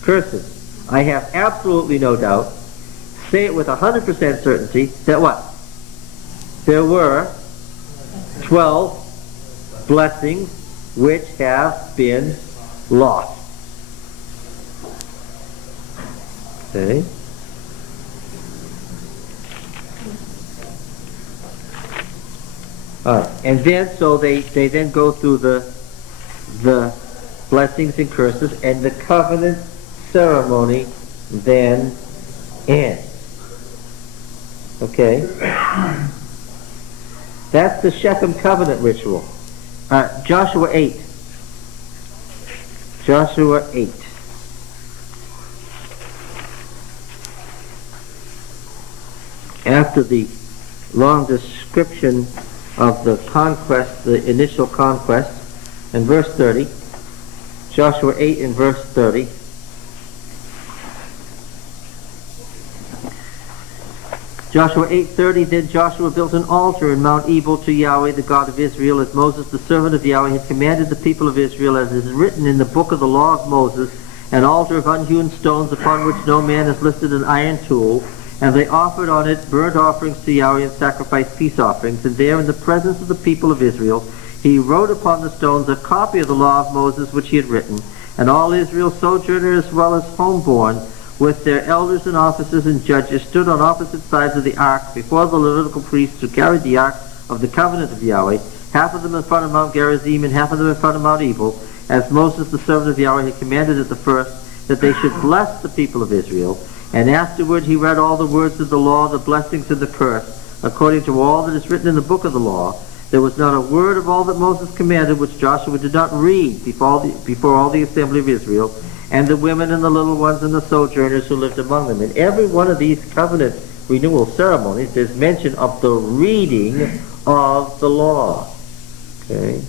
Curses. I have absolutely no doubt, say it with 100% certainty, that what? There were 12 blessings which have been lost. Okay? All right. And then, so they then go through the blessings and curses, and the covenant ceremony then ends. Okay? That's the Shechem covenant ritual. Joshua 8. Joshua 8. After the long description of the conquest, the initial conquest, in verse 30, Joshua 8 and verse 30, Joshua 8:30, then Joshua built an altar in Mount Ebal to Yahweh, the God of Israel, as Moses, the servant of Yahweh, had commanded the people of Israel, as is written in the book of the law of Moses, an altar of unhewn stones upon which no man has lifted an iron tool. And they offered on it burnt offerings to Yahweh and sacrificed peace offerings. And there in the presence of the people of Israel, he wrote upon the stones a copy of the law of Moses which he had written. And all Israel, sojourners as well as homeborn, with their elders and officers and judges, stood on opposite sides of the ark before the Levitical priests who carried the ark of the covenant of Yahweh, half of them in front of Mount Gerizim and half of them in front of Mount Ebal, as Moses the servant of Yahweh had commanded at the first, that they should bless the people of Israel. And afterward he read all the words of the law, the blessings and the curse, according to all that is written in the book of the law. There was not a word of all that Moses commanded which Joshua did not read before all the assembly of Israel, and the women and the little ones and the sojourners who lived among them. In every one of these covenant renewal ceremonies, there's mention of the reading of the law. Okay?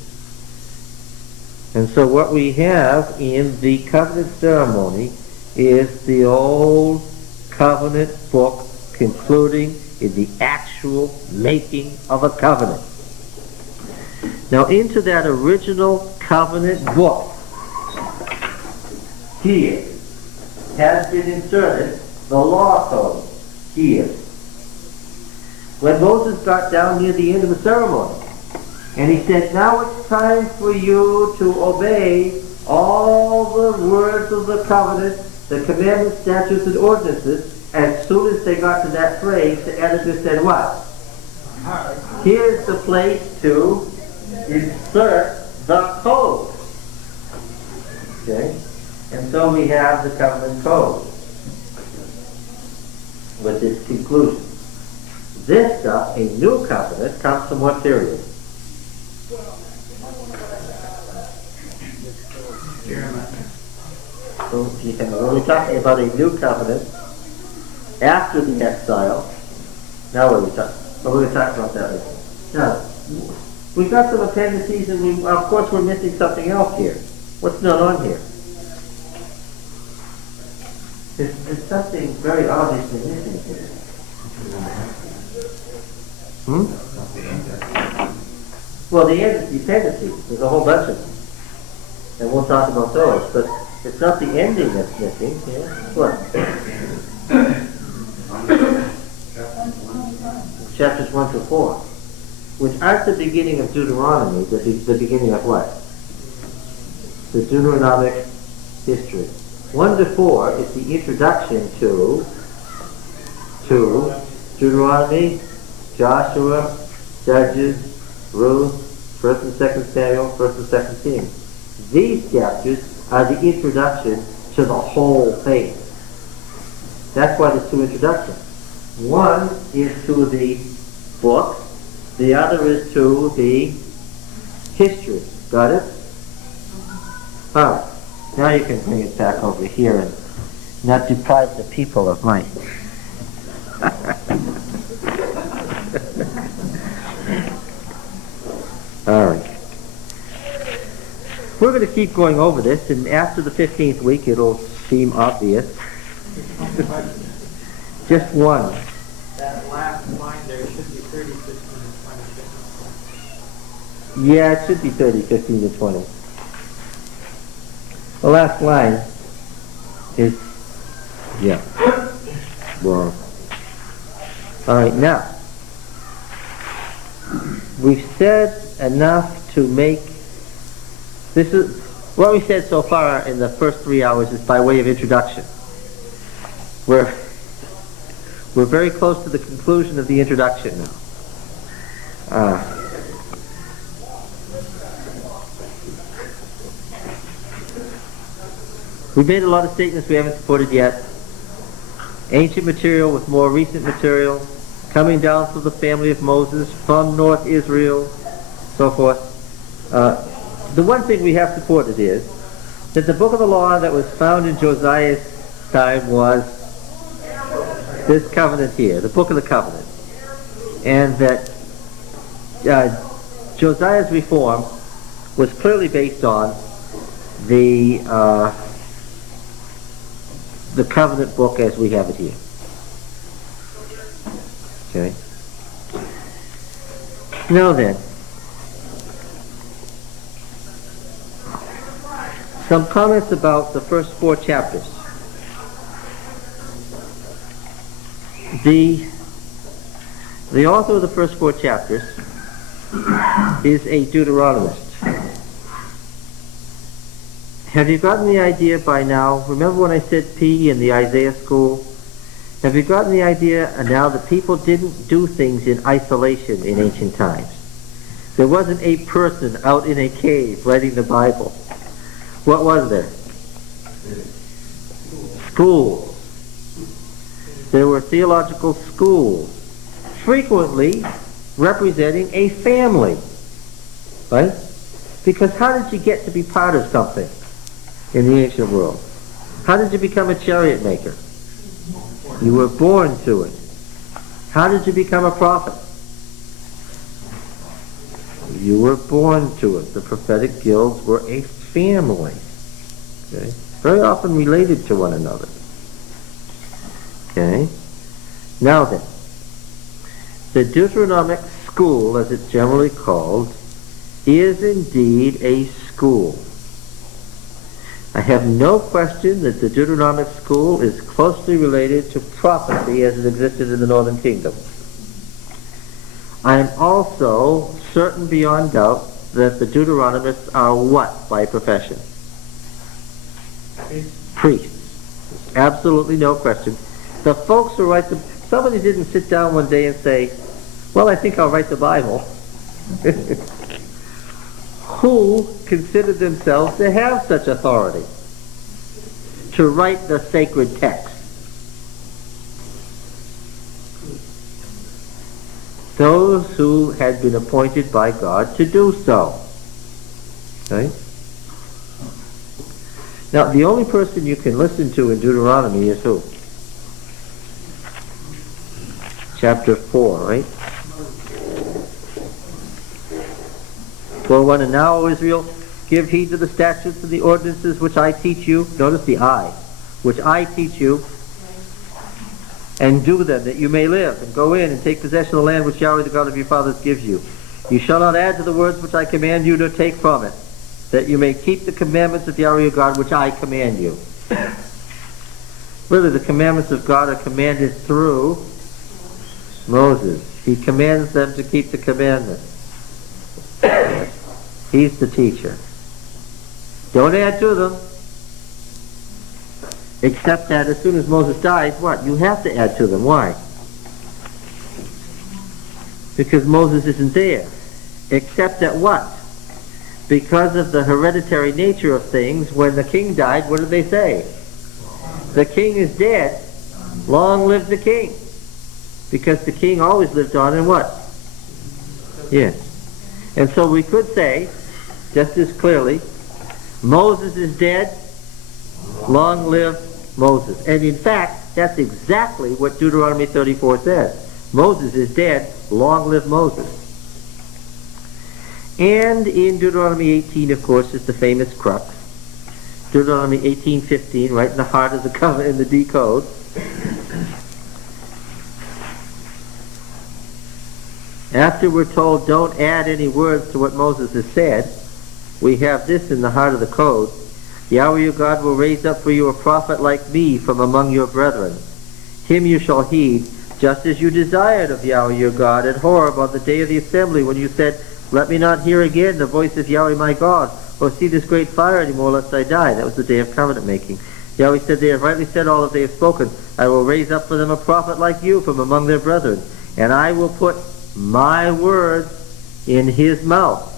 And so what we have in the covenant ceremony is the old covenant book concluding in the actual making of a covenant. Now into that original covenant book here has been inserted the law code here. When Moses got down near the end of the ceremony, and he said, now it's time for you to obey all the words of the covenant, the commandments, statutes, and ordinances. As soon as they got to that phrase, the editor said what? Here's the place to insert the code. Okay? And so we have the covenant code with its conclusion. This stuff, a new covenant, comes from what period? So, when we're talking about a new covenant after the exile, now what are we talking? We're going to talk about that later. Now, we've got some appendices, and of course we're missing something else here. What's not on here? There's something very obviously missing here. Well, the appendices, there's a whole bunch of them. And we'll talk about those, but it's not the ending that's missing. Yeah? What? Chapters 1 through 4, which aren't the beginning of Deuteronomy, the beginning of what? The Deuteronomic history. 1 to 4 is the introduction to Deuteronomy, Joshua, Judges, Ruth, 1st and 2nd Samuel, 1st and 2nd Kings. These chapters are the introduction to the whole thing. That's why there's two introductions. One is to the book, the other is to the history. Got it? Alright. Now you can bring it back over here and not deprive the people of mine. Alright. We're going to keep going over this, and after the 15th week it'll seem obvious. Just one. That last line there should be 30, 15, and 20. Yeah, it should be 30, 15 to 20. The last line is, yeah. Wrong. Alright, now, we've said enough to make, this is, what we said so far in the first 3 hours is by way of introduction. We're very close to the conclusion of the introduction now. We made a lot of statements we haven't supported yet. Ancient material with more recent material, coming down through the family of Moses, from North Israel, so forth. The one thing we have supported is that the book of the law that was found in Josiah's time was this covenant here, the book of the covenant. And that Josiah's reform was clearly based on the covenant book as we have it here. Okay. Now then, some comments about the first 4 chapters. The author of the first 4 chapters is a Deuteronomist. Have you gotten the idea by now? Remember when I said P in the Isaiah school? Have you gotten the idea now that people didn't do things in isolation in ancient times? There wasn't a person out in a cave writing the Bible. What was there? Schools. There were theological schools, frequently representing a family. Right? Because how did you get to be part of something in the ancient world? How did you become a chariot maker? You were born to it. How did you become a prophet? You were born to it. The prophetic guilds were a family. Okay? Very often related to one another. Okay? Now then, the Deuteronomic school, as it's generally called, is indeed a school. I have no question that the Deuteronomic school is closely related to prophecy as it existed in the Northern Kingdom. I am also certain beyond doubt that the Deuteronomists are what by profession? Priests. Absolutely no question. The folks who write the... Somebody didn't sit down one day and say, well, I think I'll write the Bible. Who considered themselves to have such authority to write the sacred text? Those who had been appointed by God to do so. Okay? Now, the only person you can listen to in Deuteronomy is who? Chapter 4, right? 4:1, and now, O Israel, give heed to the statutes and the ordinances which I teach you. Notice the I. Which I teach you. And do them, that you may live, and go in and take possession of the land which Yahweh the God of your fathers gives you. You shall not add to the words which I command you, nor take from it, that you may keep the commandments of Yahweh your God which I command you. Really, the commandments of God are commanded through Moses. He commands them to keep the commandments. He's the teacher. Don't add to them. Except that as soon as Moses dies, what? You have to add to them. Why? Because Moses isn't there. Except that what? Because of the hereditary nature of things, when the king died, what did they say? The king is dead. Long live the king. Because the king always lived on in what? Yes. And so we could say, just as clearly, Moses is dead, long live Moses. And in fact, that's exactly what Deuteronomy 34 says. Moses is dead, long live Moses. And in Deuteronomy 18, of course, is the famous crux. Deuteronomy 18:15, right in the heart of the covenant in the decode. After we're told don't add any words to what Moses has said, we have this in the heart of the code. Yahweh your God will raise up for you a prophet like me from among your brethren. Him you shall heed, just as you desired of Yahweh your God at Horeb on the day of the assembly, when you said, let me not hear again the voice of Yahweh my God, or see this great fire anymore, lest I die. That was the day of covenant making. Yahweh said, they have rightly said all that they have spoken. I will raise up for them a prophet like you from among their brethren, and I will put my words in his mouth.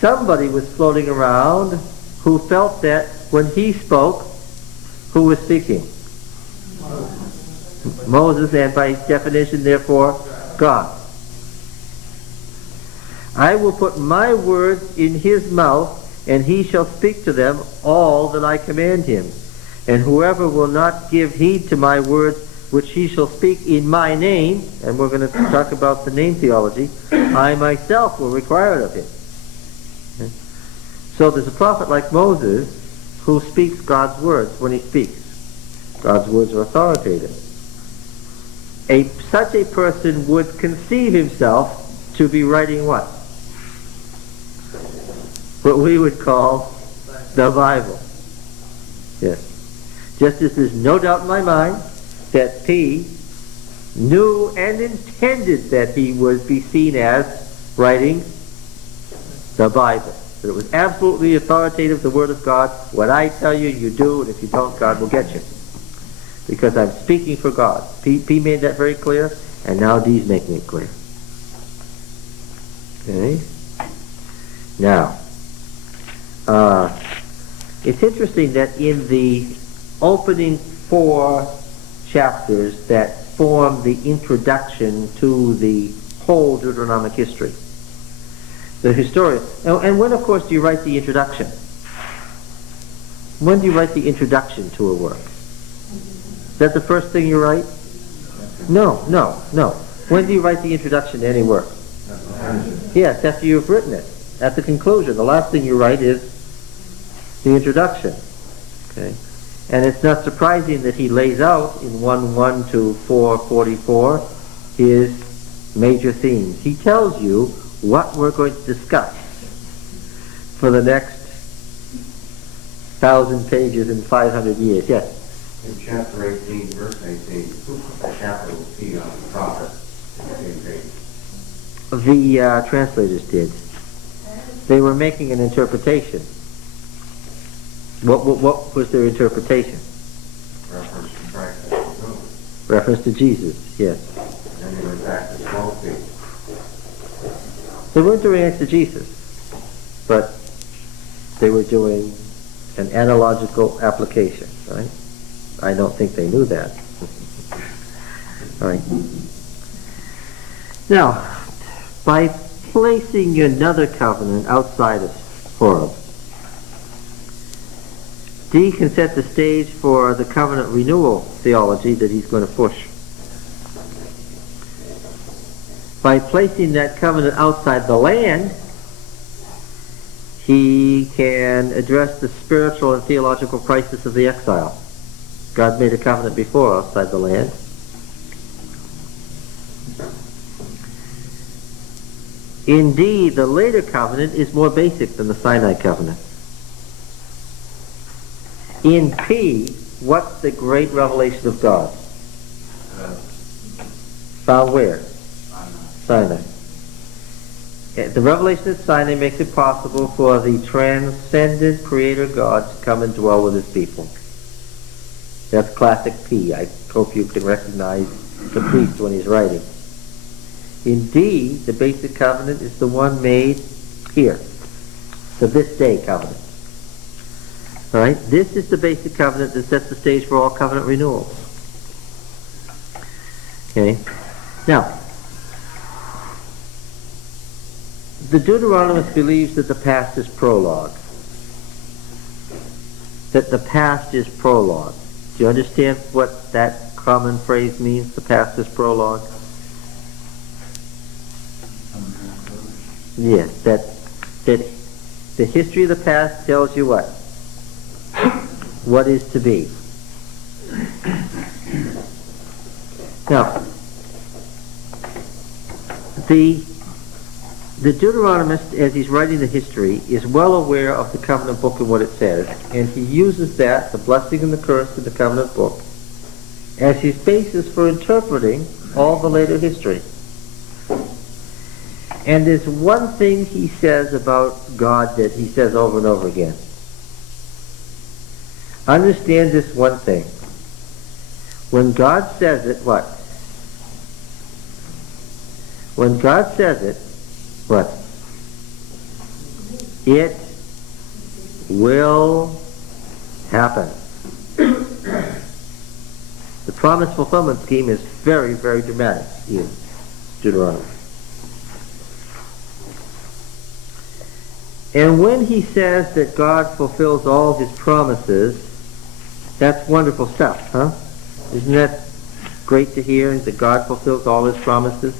Somebody was floating around who felt that when he spoke, who was speaking? Moses, and by definition, therefore, God. I will put my words in his mouth, and he shall speak to them all that I command him. And whoever will not give heed to my words, which he shall speak in my name, and we're going to talk about the name theology, I myself will require it of him. Okay? So there's a prophet like Moses who speaks God's words when he speaks. God's words are authoritative. Such a person would conceive himself to be writing what? What we would call the Bible. Yes. Just as there's no doubt in my mind that P knew and intended that he would be seen as writing the Bible. That it was absolutely authoritative, the Word of God. What I tell you, you do, and if you don't, God will get you. Because I'm speaking for God. P made that very clear, and now D's making it clear. Okay? Now, it's interesting that in the opening 4 chapters that form the introduction to the whole Deuteronomic history, the historian, and when, of course, do you write the introduction? When do you write the introduction to a work? Is that the first thing you write? No. When do you write the introduction to any work? Yes, after you've written it. At the conclusion, the last thing you write is the introduction. Okay, and it's not surprising that he lays out in 1:1 to 4:44 his major themes. He tells you what we're going to discuss for the next 1,000 pages in 500 years. Yes. In chapter 18, verse 18, who put the capital P on the prophet in the same page? The translators did. They were making an interpretation. What was their interpretation? Reference to Christ. Reference to Jesus, yes. And then they went back to small P. They weren't doing exegesis, but they were doing an analogical application, right? I don't think they knew that. All right. Now, by placing another covenant outside of Horeb, D can set the stage for the covenant renewal theology that he's going to push. By placing that covenant outside the land, he can address the spiritual and theological crisis of the exile. God made a covenant before outside the land. Indeed, the later covenant is more basic than the Sinai covenant. In P, what's the great revelation of God? Found where? Sinai. The revelation of Sinai makes it possible for the transcendent Creator God to come and dwell with His people. That's classic P. I hope you can recognize the priest when he's writing. In D, the basic covenant is the one made here, the this day covenant. All right, this is the basic covenant that sets the stage for all covenant renewals. Okay, now the Deuteronomist believes that the past is prologue. That the past is prologue. Do you understand what that common phrase means? The past is prologue. Yes, that the history of the past tells you what? What is to be. Now, the Deuteronomist, as he's writing the history, is well aware of the covenant book and what it says, and he uses that, the blessing and the curse in the covenant book, as his basis for interpreting all the later history. And there's one thing he says about God that he says over and over again. Understand this one thing. When God says it, what? When God says it, what? It will happen. The promise fulfillment scheme is very, very dramatic in Deuteronomy. And when he says that God fulfills all his promises, that's wonderful stuff, huh? Isn't that great to hear, that God fulfills all his promises?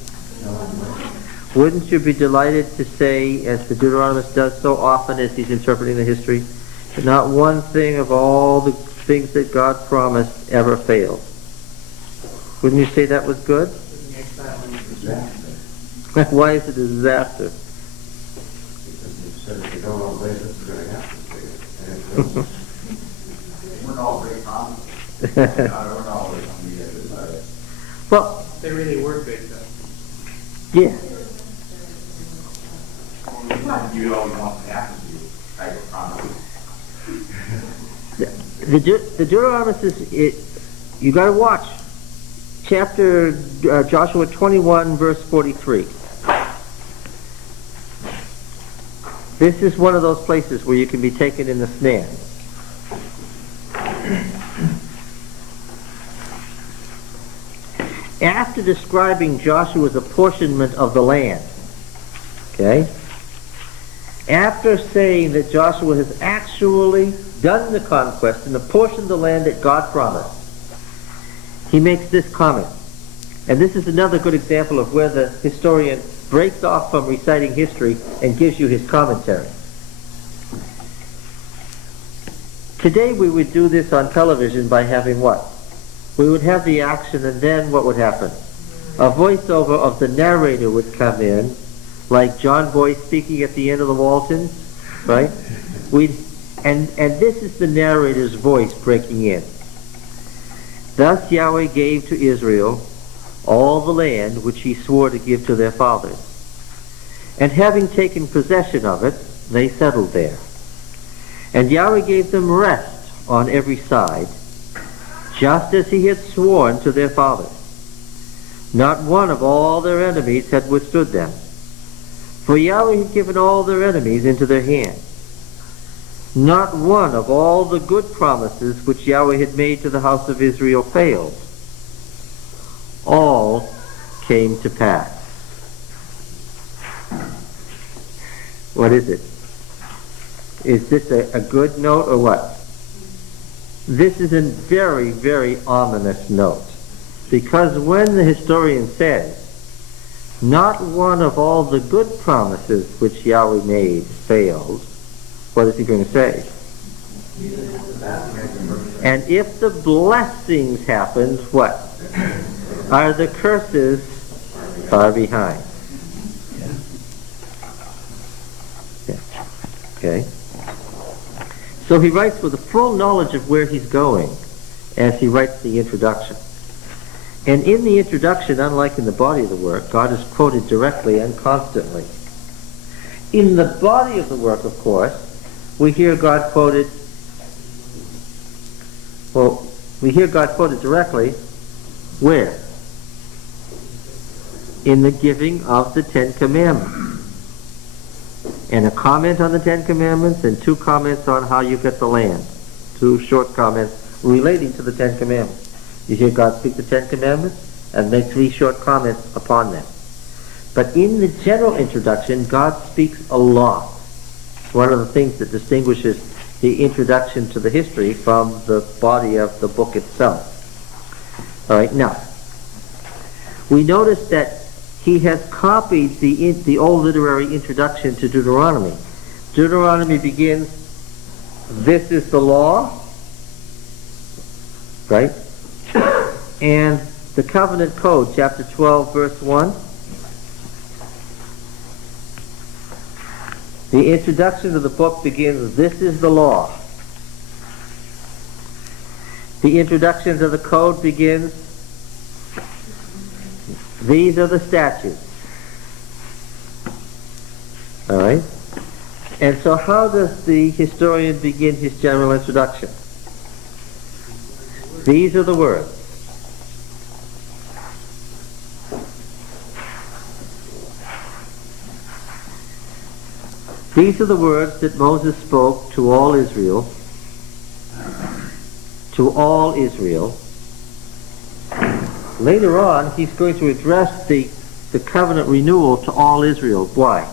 Wouldn't you be delighted to say, as the Deuteronomist does so often as he's interpreting the history, that not one thing of all the things that God promised ever failed? Wouldn't you say that was good? Why is it a disaster? Because you said if you don't obey this, it's going to happen to you. We're not always promises. We're not always about it. Well, They really were big, though. yeah. You always want to happen to you, type of promise. The Deuteronomist is, you got to watch chapter Joshua 21 verse 43. This is one of those places where you can be taken in the snare. After describing Joshua's apportionment of the land, okay, after saying that Joshua has actually done the conquest and apportioned the land that God promised, he makes this comment. And this is another good example of where the historian breaks off from reciting history and gives you his commentary. Today we would do this on television by having what? We would have the action, and then what would happen? A voiceover of the narrator would come in, like John Boyce speaking at the end of the Waltons, right? And this is the narrator's voice breaking in. Thus Yahweh gave to Israel all the land which he swore to give to their fathers. And having taken possession of it, they settled there. And Yahweh gave them rest on every side, just as he had sworn to their fathers. Not one of all their enemies had withstood them, for Yahweh had given all their enemies into their hand. Not one of all the good promises which Yahweh had made to the house of Israel failed. All came to pass. What is it? Is this a good note or what? This is a very, very ominous note. Because when the historian says, not one of all the good promises which Yahweh made failed, what is he going to say? And if the blessings happened, what? Are the curses far behind? Yeah. Okay. So he writes with a full knowledge of where he's going as he writes the introduction. And in the introduction, unlike in the body of the work, God is quoted directly and constantly. In the body of the work, of course, we hear God quoted, directly, where? In the giving of the Ten Commandments. And a comment on the Ten Commandments and two comments on how you get the land. Two short comments relating to the Ten Commandments. You hear God speak the Ten Commandments and make three short comments upon them. But in the general introduction, God speaks a lot. One of the things that distinguishes the introduction to the history from the body of the book itself. All right, now, we notice that he has copied the old literary introduction to Deuteronomy. Deuteronomy begins, this is the law, right? And the covenant code, chapter 12, verse 1. The introduction to the book begins, this is the law. The introduction to the code begins, these are the statutes. All right? And so how does the historian begin his general introduction? These are the words. These are the words that Moses spoke to all Israel. To all Israel. Later on, he's going to address the covenant renewal to all Israel. Why?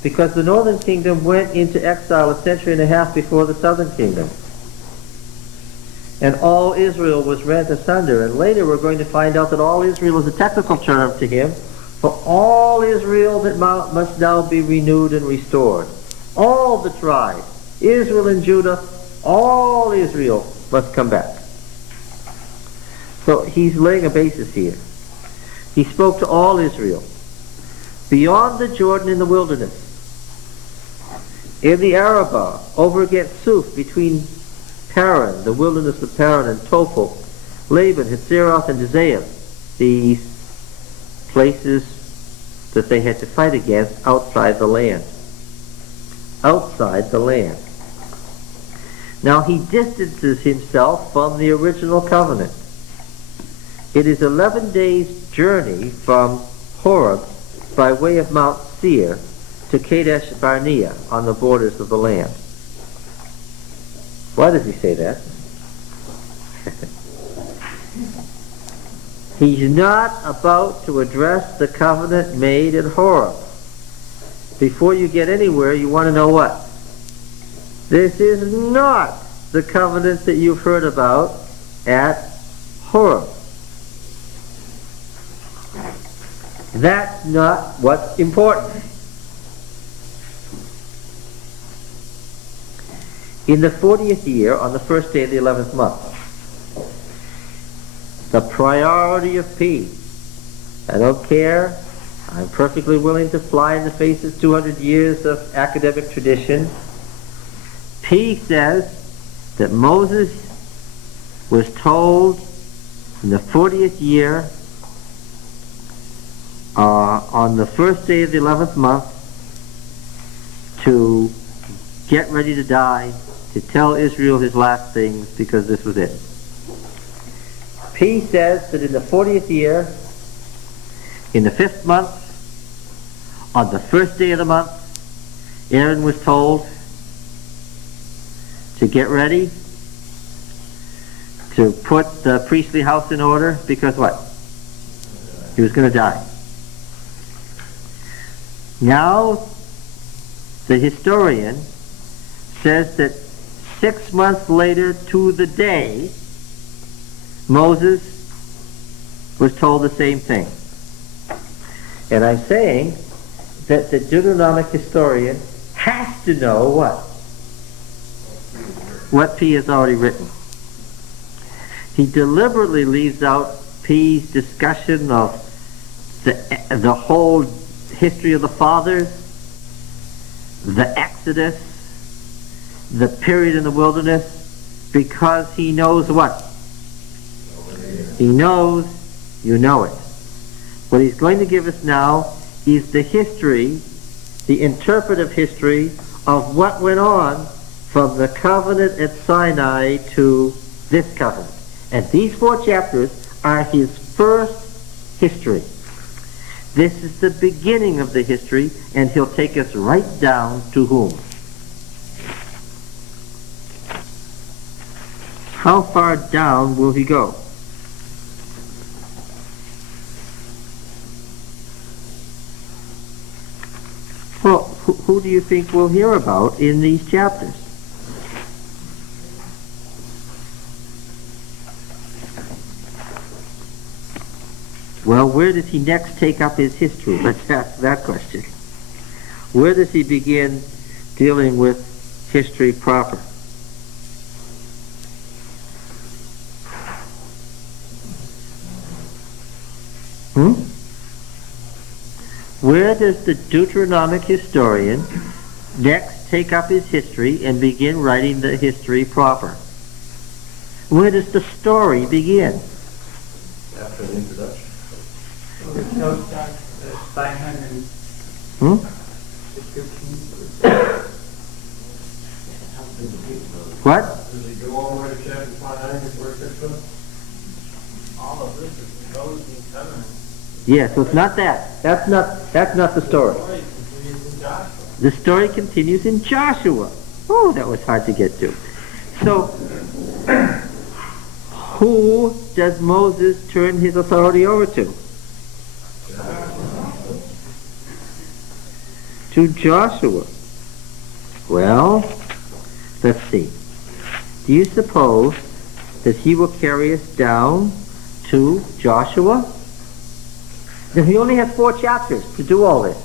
Because the northern kingdom went into exile a century and a half before the southern kingdom. And all Israel was rent asunder. And later we're going to find out that all Israel is a technical term to him. For all Israel that must now be renewed and restored. All the tribes, Israel and Judah, all Israel must come back. So he's laying a basis here. He spoke to all Israel. Beyond the Jordan in the wilderness. In the Arabah, over against Suf, between Paran, the wilderness of Paran, and Tophel, Laban, Hazeroth, and Jezreel, these places that they had to fight against outside the land. Outside the land. Now he distances himself from the original covenant. It is 11 days' journey from Horeb by way of Mount Seir to Kadesh Barnea on the borders of the land. Why does he say that? He's not about to address the covenant made at Horeb. Before you get anywhere, you want to know what? This is not the covenant that you've heard about at Horeb. That's not what's important. In the 40th year, on the first day of the 11th month, the priority of peace. I don't care. I'm perfectly willing to fly in the face of 200 years of academic tradition. Peace says that Moses was told in the 40th year, on the first day of the 11th month, to get ready to die, to tell Israel his last things, because this was it. He says that in the 40th year, in the 5th month, on the first day of the month, Aaron was told to get ready, to put the priestly house in order, because what? He was going to die. Now, the historian says that 6 months later to the day, Moses was told the same thing. And I'm saying that the Deuteronomic historian has to know what? What P has already written. He deliberately leaves out P's discussion of the whole history of the fathers, the Exodus, the period in the wilderness, because he knows what? He knows you know it. What he's going to give us now is the history, the interpretive history of what went on from the covenant at Sinai to this covenant. And these 4 chapters are his first history. This is the beginning of the history, and he'll take us right down to whom? How far down will he go? Well, who do you think we'll hear about in these chapters? Well, where does he next take up his history? Let's ask that question. Where does he begin dealing with history proper? Where does the Deuteronomic historian next take up his history and begin writing the history proper? Where does the story begin? After the introduction. There's no Simon and What? Does he go all the way to chapter 29 before it picks up? all of this is Moses covenant. Yeah, so it's not that. That's not the story. Stories between Joshua. The story continues in Joshua. Oh, that was hard to get to. So, who does Moses turn his authority over to? To Joshua. Well, let's see. Do you suppose that he will carry us down to Joshua? Now, he only has 4 chapters to do all this.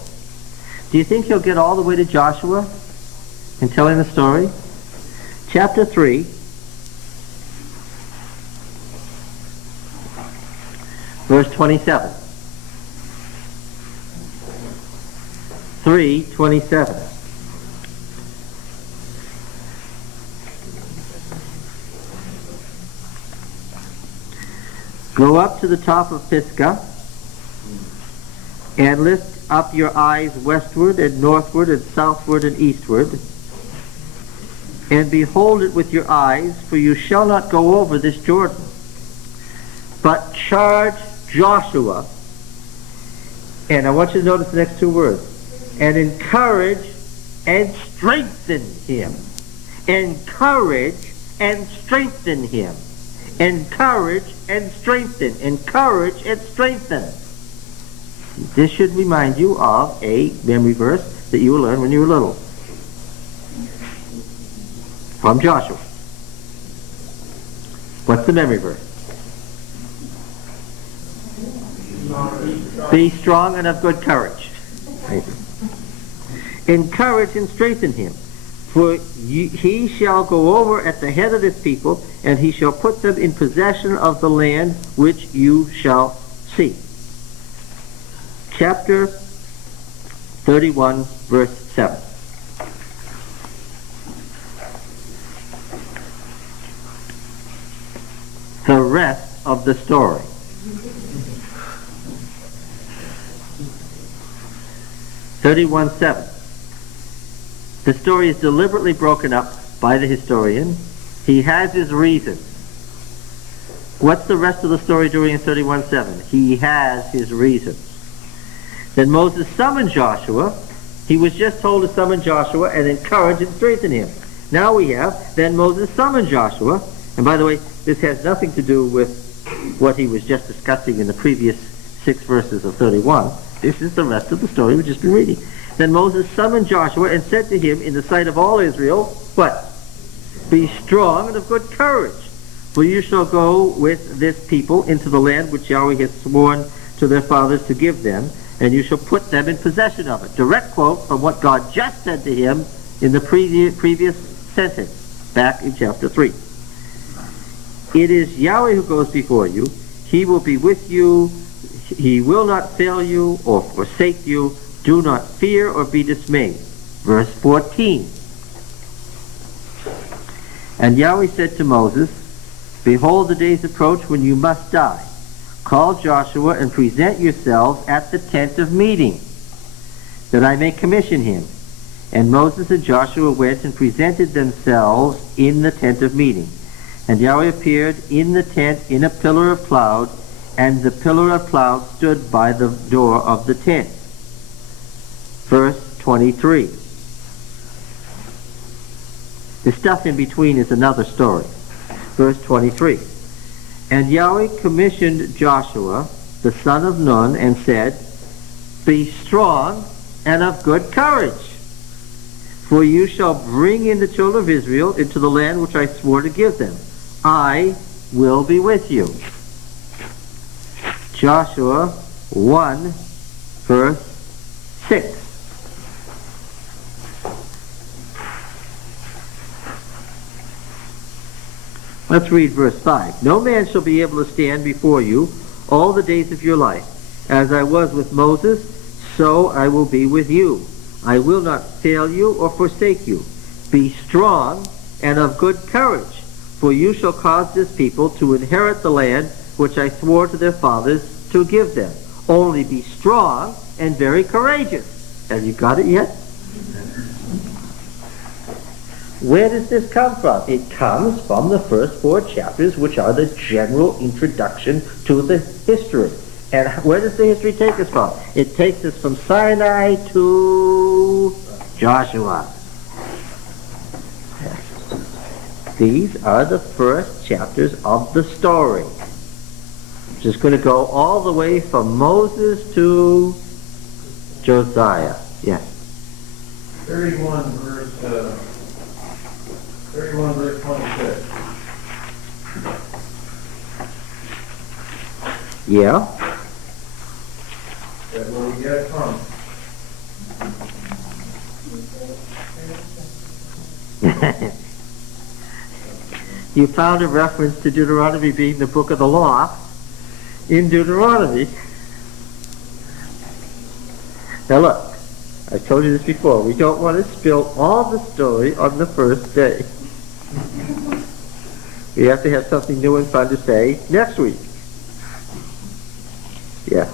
Do you think he'll get all the way to Joshua in telling the story? Chapter 3, verse 27. 3:27. Go up to the top of Pisgah and lift up your eyes westward and northward and southward and eastward, and behold it with your eyes, for you shall not go over this Jordan. But charge Joshua, and I want you to notice the next 2 words, and encourage and strengthen him. Encourage and strengthen him. Encourage and strengthen. Encourage and strengthen. This should remind you of a memory verse that you will learn when you were little. From Joshua. What's the memory verse? Be strong and of good courage. Encourage and strengthen him. For he shall go over at the head of this people, and he shall put them in possession of the land which you shall see. Chapter 31, verse 7. The rest of the story. (31:7). The story is deliberately broken up by the historian. He has his reasons. What's the rest of the story doing in 31:7? He has his reasons. Then Moses summoned Joshua. He was just told to summon Joshua and encourage and strengthen him. Now we have, then Moses summoned Joshua. And by the way, this has nothing to do with what he was just discussing in the previous 6 verses of 31. This is the rest of the story we've just been reading. Then Moses summoned Joshua and said to him in the sight of all Israel, what? Be strong and of good courage, for you shall go with this people into the land which Yahweh has sworn to their fathers to give them, and you shall put them in possession of it. Direct quote from what God just said to him in the previous sentence, back in chapter 3. It is Yahweh who goes before you. He will be with you. He will not fail you or forsake you. Do not fear or be dismayed. Verse 14. And Yahweh said to Moses, behold, the days approach when you must die. Call Joshua and present yourselves at the tent of meeting, that I may commission him. And Moses and Joshua went and presented themselves in the tent of meeting. And Yahweh appeared in the tent in a pillar of cloud, and the pillar of cloud stood by the door of the tent. Verse 23. The stuff in between is another story. Verse 23. And Yahweh commissioned Joshua, the son of Nun, and said, be strong and of good courage, for you shall bring in the children of Israel into the land which I swore to give them. I will be with you. Joshua 1, verse 6. Let's read verse 5. No man shall be able to stand before you all the days of your life. As I was with Moses, so I will be with you. I will not fail you or forsake you. Be strong and of good courage, for you shall cause this people to inherit the land which I swore to their fathers to give them. Only be strong and very courageous. Have you got it yet? Where does this come from? It comes from the first 4 chapters, which are the general introduction to the history. And where does the history take us from? It takes us from Sinai to Joshua. These are the first chapters of the story. Just going to go all the way from Moses to Josiah. Yes. 31 verse 26. Yeah. That's where we get it from. You found a reference to Deuteronomy being the book of the law in Deuteronomy. Now look, I've told you this before. We don't want to spill all the story on the first day. We have to have something new and fun to say next week. Yeah.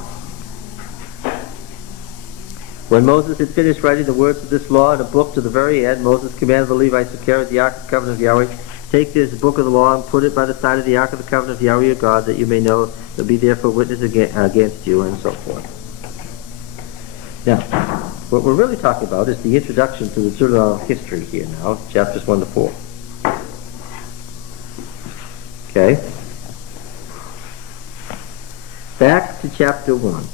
When Moses had finished writing the words of this law in a book to the very end, Moses commanded the Levites who carried the Ark of the Covenant of Yahweh, take this book of the law and put it by the side of the Ark of the Covenant of Yahweh your God, that you may know to be there for witness against you, and so forth. Now, what we're really talking about is the introduction to the Deuteronomic history here now, chapters 1 to 4. Okay? Back to chapter 1.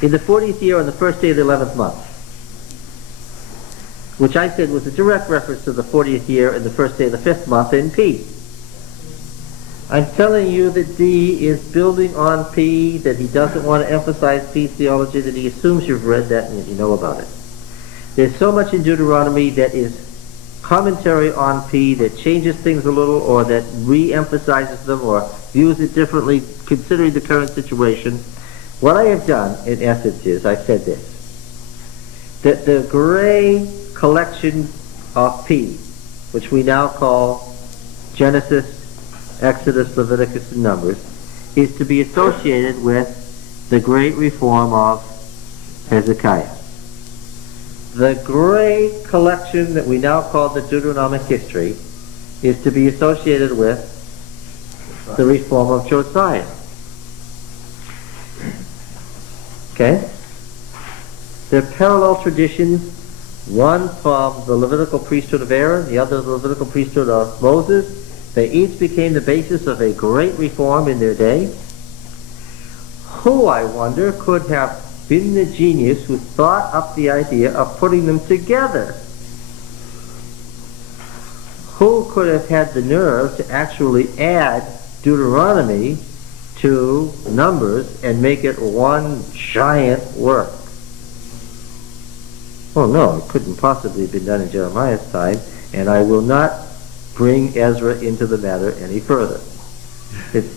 In the 40th year on the first day of the 11th month, which I said was a direct reference to the 40th year and the first day of the 5th month in P. I'm telling you that D is building on P, that he doesn't want to emphasize P theology, that he assumes you've read that and that you know about it. There's so much in Deuteronomy that is commentary on P that changes things a little, or that re-emphasizes them, or views it differently considering the current situation. What I have done, in essence, is I've said this, that the gray collection of P, which we now call Genesis, Exodus, Leviticus, and Numbers, is to be associated with the great reform of Hezekiah. The gray collection that we now call the Deuteronomic history is to be associated with the reform of Josiah. Okay? They're parallel traditions, one from the Levitical priesthood of Aaron, the other the Levitical priesthood of Moses. They each became the basis of a great reform in their day. Who, I wonder, could have been the genius who thought up the idea of putting them together? Who could have had the nerve to actually add Deuteronomy to Numbers and make it one giant work? Oh no, it couldn't possibly have been done in Jeremiah's time, and I will not bring Ezra into the matter any further. It's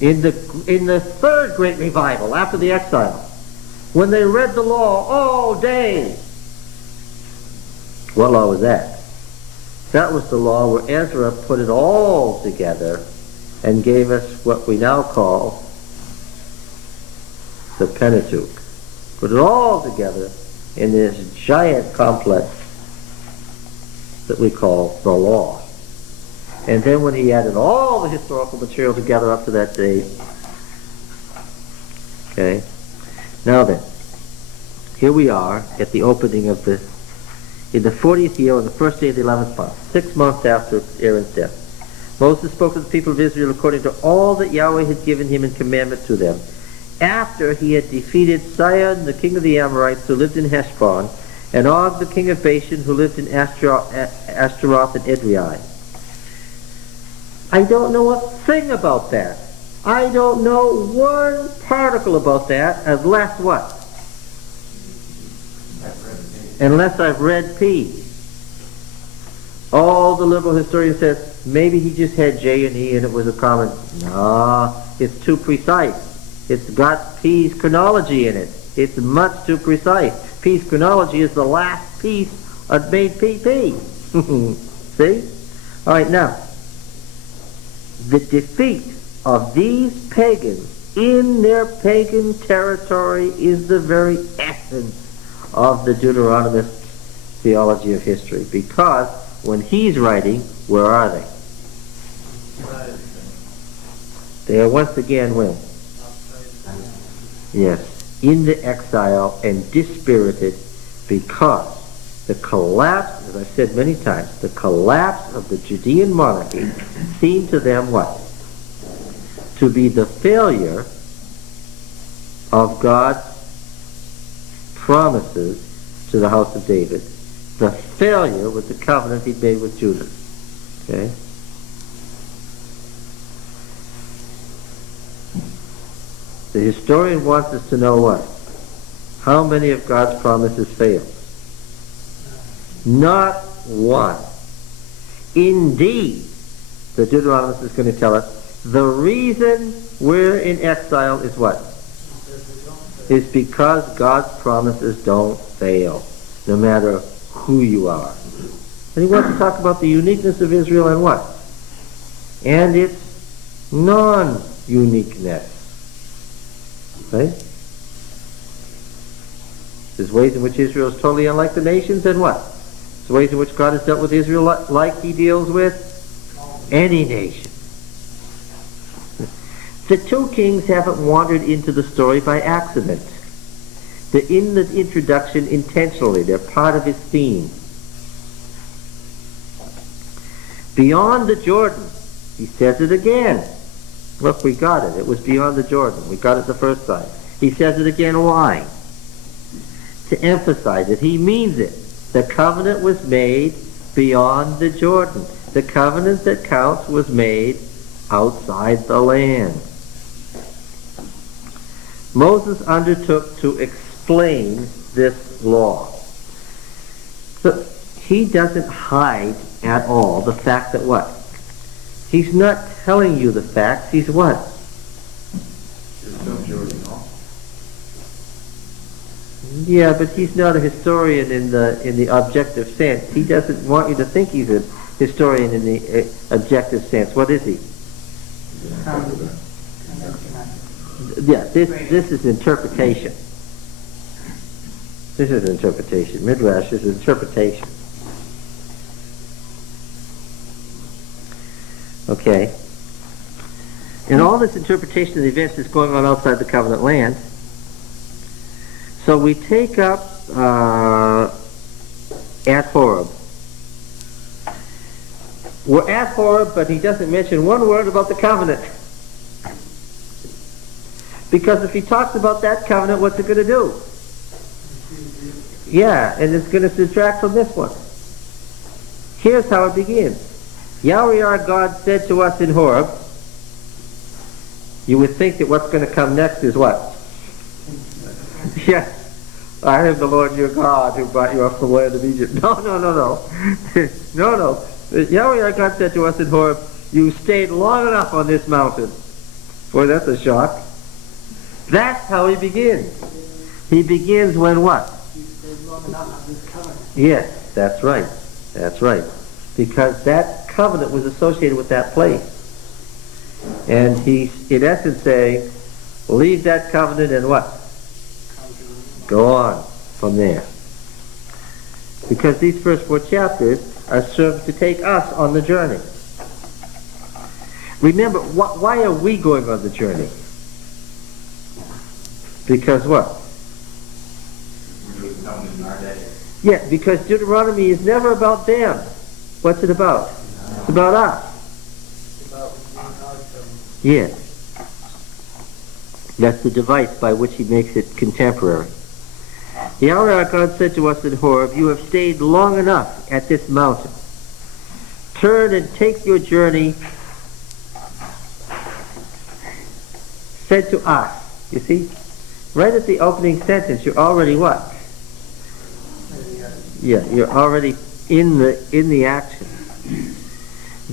in the third great revival after the exile, when they read the law all day. What law was that? That was the law where Ezra put it all together and gave us what we now call the Pentateuch. Put it all together in this giant complex that we call the law. And then when he added all the historical material together up to that date, okay, now then, here we are at the opening of in the 40th year on the first day of the 11th month, 6 months after Aaron's death. Moses spoke to the people of Israel according to all that Yahweh had given him in commandment to them, after he had defeated Sihon, the king of the Amorites, who lived in Heshbon, and Og, the king of Bashan, who lived in Ashtaroth and Edrei. I don't know a thing about that. I don't know one particle about that, unless what? Unless I've read P. All the liberal historians says, maybe he just had J and E and it was a common. No, it's too precise. It's got P's chronology in it. It's much too precise. P's chronology is the last piece that made PP. See? All right, now, the defeat of these pagans in their pagan territory is the very essence of the Deuteronomist theology of history, because when he's writing, Where are they? They are once again when? Yes, in the exile and dispirited, because the collapse, as I've said many times, the collapse of the Judean monarchy seemed to them what? To be the failure of God's promises to the house of David. The failure with the covenant he made with Judah. Okay? The historian wants us to know what? How many of God's promises failed? Not one. Indeed, the Deuteronomist is going to tell us, the reason we're in exile is what? Is because God's promises don't fail, no matter who you are. And he wants to talk about the uniqueness of Israel and what? And its non-uniqueness. Right? There's ways in which Israel is totally unlike the nations, and what? There's ways in which God has dealt with Israel like he deals with any nation. The two kings haven't wandered into the story by accident. They're in the introduction intentionally. They're part of his theme. Beyond the Jordan, he says it again. Look, we got it. It was beyond the Jordan. We got it the first time. He says it again. Why? To emphasize it. He means it. The covenant was made beyond the Jordan. The covenant that counts was made outside the land. Moses undertook to explain this law. So he doesn't hide at all the fact that what? He's not telling you the facts. He's what? There's no Jordan also. Yeah, but he's not a historian in the objective sense. He doesn't want you to think he's a historian in the objective sense. What is he? Yeah, this is interpretation. This is interpretation. Midrash is interpretation. Okay. And all this interpretation of the events is going on outside the covenant land. So we take up at Horeb. We're at Horeb, but he doesn't mention one word about the covenant. Because if he talks about that covenant, what's it going to do? Yeah, and it's going to subtract from this one. Here's how it begins. Yahweh our God said to us in Horeb, you would think that what's going to come next is what? Yes, I am the Lord your God who brought you up from the land of Egypt. No. No. Yahweh our God said to us in Horeb, you stayed long enough on this mountain. Boy, that's a shock. That's how he begins. He begins when what? Yes, that's right. That's right. Because that covenant was associated with that place. And he's, in essence, saying, leave that covenant and what? Go on from there. Because these first 4 chapters are served to take us on the journey. Remember, why are we going on the journey? Because what? Yeah, because Deuteronomy is never about them. What's it about? It's about us. Yes. That's the device by which he makes it contemporary. Yahweh our God said to us in Horeb, you have stayed long enough at this mountain. Turn and take your journey. Said to us. You see? Right at the opening sentence, you're already what? Yeah, you're already in the action.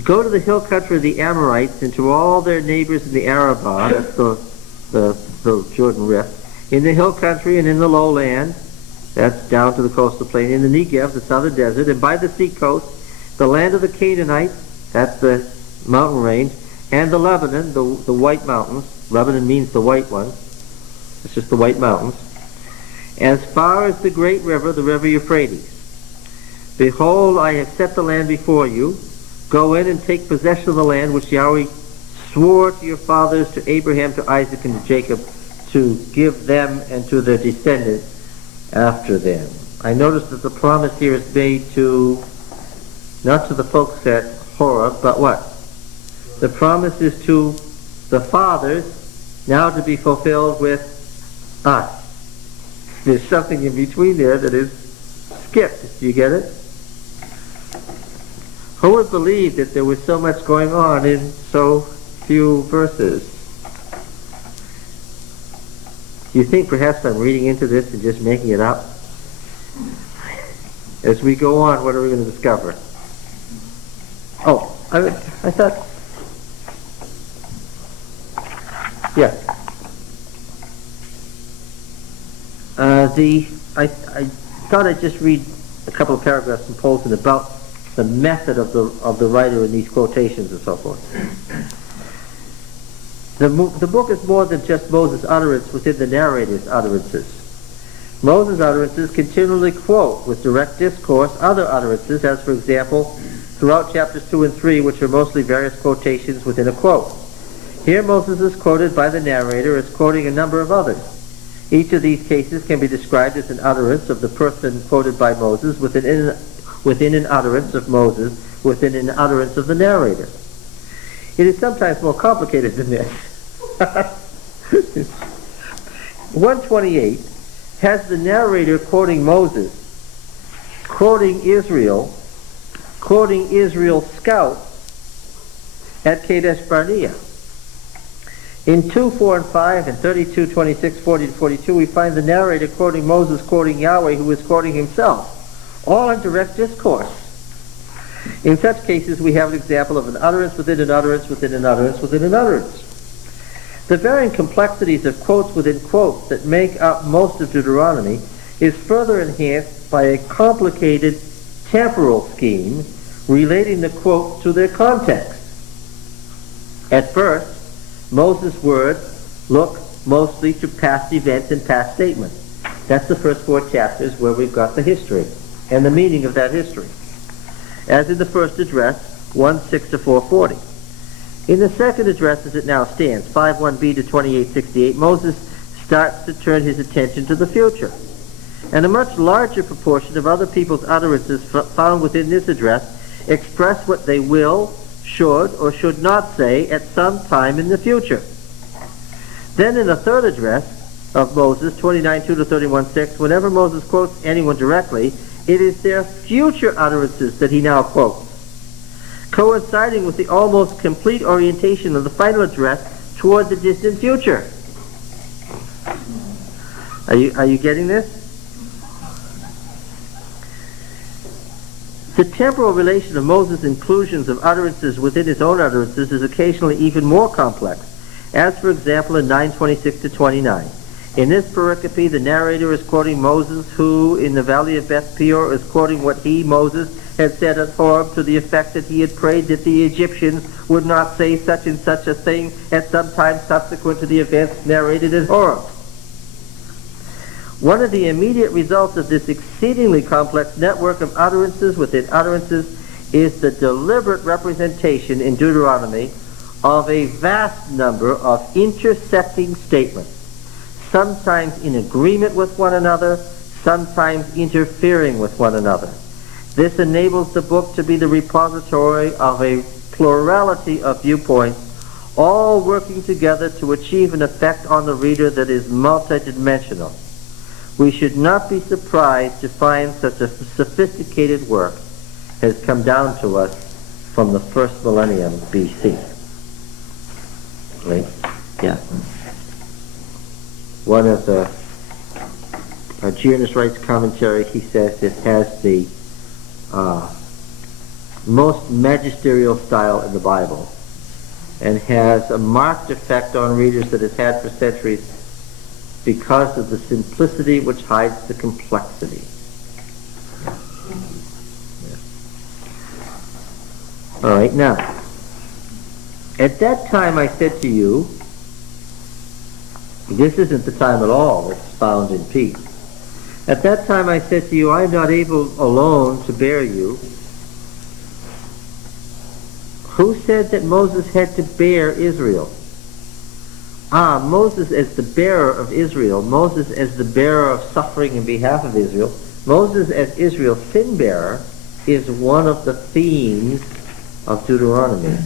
Go to the hill country of the Amorites and to all their neighbors in the Arabah, that's the Jordan Rift, in the hill country and in the lowland, that's down to the coastal plain, in the Negev, the southern desert, and by the sea coast, the land of the Canaanites, that's the mountain range, and the Lebanon, the white mountains. Lebanon means the white ones. It's just the white mountains. As far as the great river, the river Euphrates. Behold, I have set the land before you. Go in and take possession of the land which Yahweh swore to your fathers, to Abraham, to Isaac, and to Jacob, to give them and to their descendants after them. I notice that the promise here is made to, not to the folks at Horeb, but what? The promise is to the fathers, now to be fulfilled with us. There's something in between there that is skipped. Do you get it? Who would believe that there was so much going on in so few verses? Do you think perhaps I'm reading into this and just making it up? As we go on, what are we going to discover? Oh, I thought... Yeah. I thought I'd just read a couple of paragraphs from Polson about the method of the writer in these quotations and so forth. The book is more than just Moses' utterance within the narrator's utterances. Moses' utterances continually quote with direct discourse other utterances, as for example, throughout chapters 2 and 3, which are mostly various quotations within a quote. Here Moses is quoted by the narrator as quoting a number of others. Each of these cases can be described as an utterance of the person quoted by Moses within an utterance of Moses, within an utterance of the narrator. It is sometimes more complicated than this. 128 has the narrator quoting Moses, quoting Israel's scout at Kadesh Barnea. In 2, 4, and 5, and 32, 26, 40, and 42, we find the narrator quoting Moses, quoting Yahweh, who is quoting himself, all in direct discourse. In such cases, we have an example of an utterance within an utterance within an utterance within an utterance. The varying complexities of quotes within quotes that make up most of Deuteronomy is further enhanced by a complicated temporal scheme relating the quotes to their context. At first, Moses' words look mostly to past events and past statements. That's the first 4 chapters where we've got the history and the meaning of that history. As in the first address, 1:6 to 4:40. In the second address as it now stands, 5:1b to 28:68, Moses starts to turn his attention to the future. And a much larger proportion of other people's utterances found within this address express what they will, should, or should not say at some time in the future. Then in the third address of Moses, 29:2 to 31:6, whenever Moses quotes anyone directly, it is their future utterances that he now quotes, coinciding with the almost complete orientation of the final address toward the distant future. Are you getting this? The temporal relation of Moses' inclusions of utterances within his own utterances is occasionally even more complex, as for example in 9:26 to 29. In this pericope, the narrator is quoting Moses, who in the valley of Beth Peor is quoting what he, Moses, had said at Horeb to the effect that he had prayed that the Egyptians would not say such and such a thing at some time subsequent to the events narrated at Horeb. One of the immediate results of this exceedingly complex network of utterances within utterances is the deliberate representation in Deuteronomy of a vast number of intersecting statements, sometimes in agreement with one another, sometimes interfering with one another. This enables the book to be the repository of a plurality of viewpoints, all working together to achieve an effect on the reader that is multidimensional. We should not be surprised to find such a sophisticated work has come down to us from the first millennium BC. Right? Yeah. One of the Jepd Wright's commentary, he says it has the most magisterial style in the Bible and has a marked effect on readers that it's had for centuries because of the simplicity which hides the complexity. Yeah. All right, now, at that time I said to you, this isn't the time at all that's found in peace. At that time I said to you, I am not able alone to bear you, Who said that Moses had to bear Israel? Moses as the bearer of Israel. Moses as the bearer of suffering in behalf of Israel. Moses as Israel's sin bearer is one of the themes of Deuteronomy.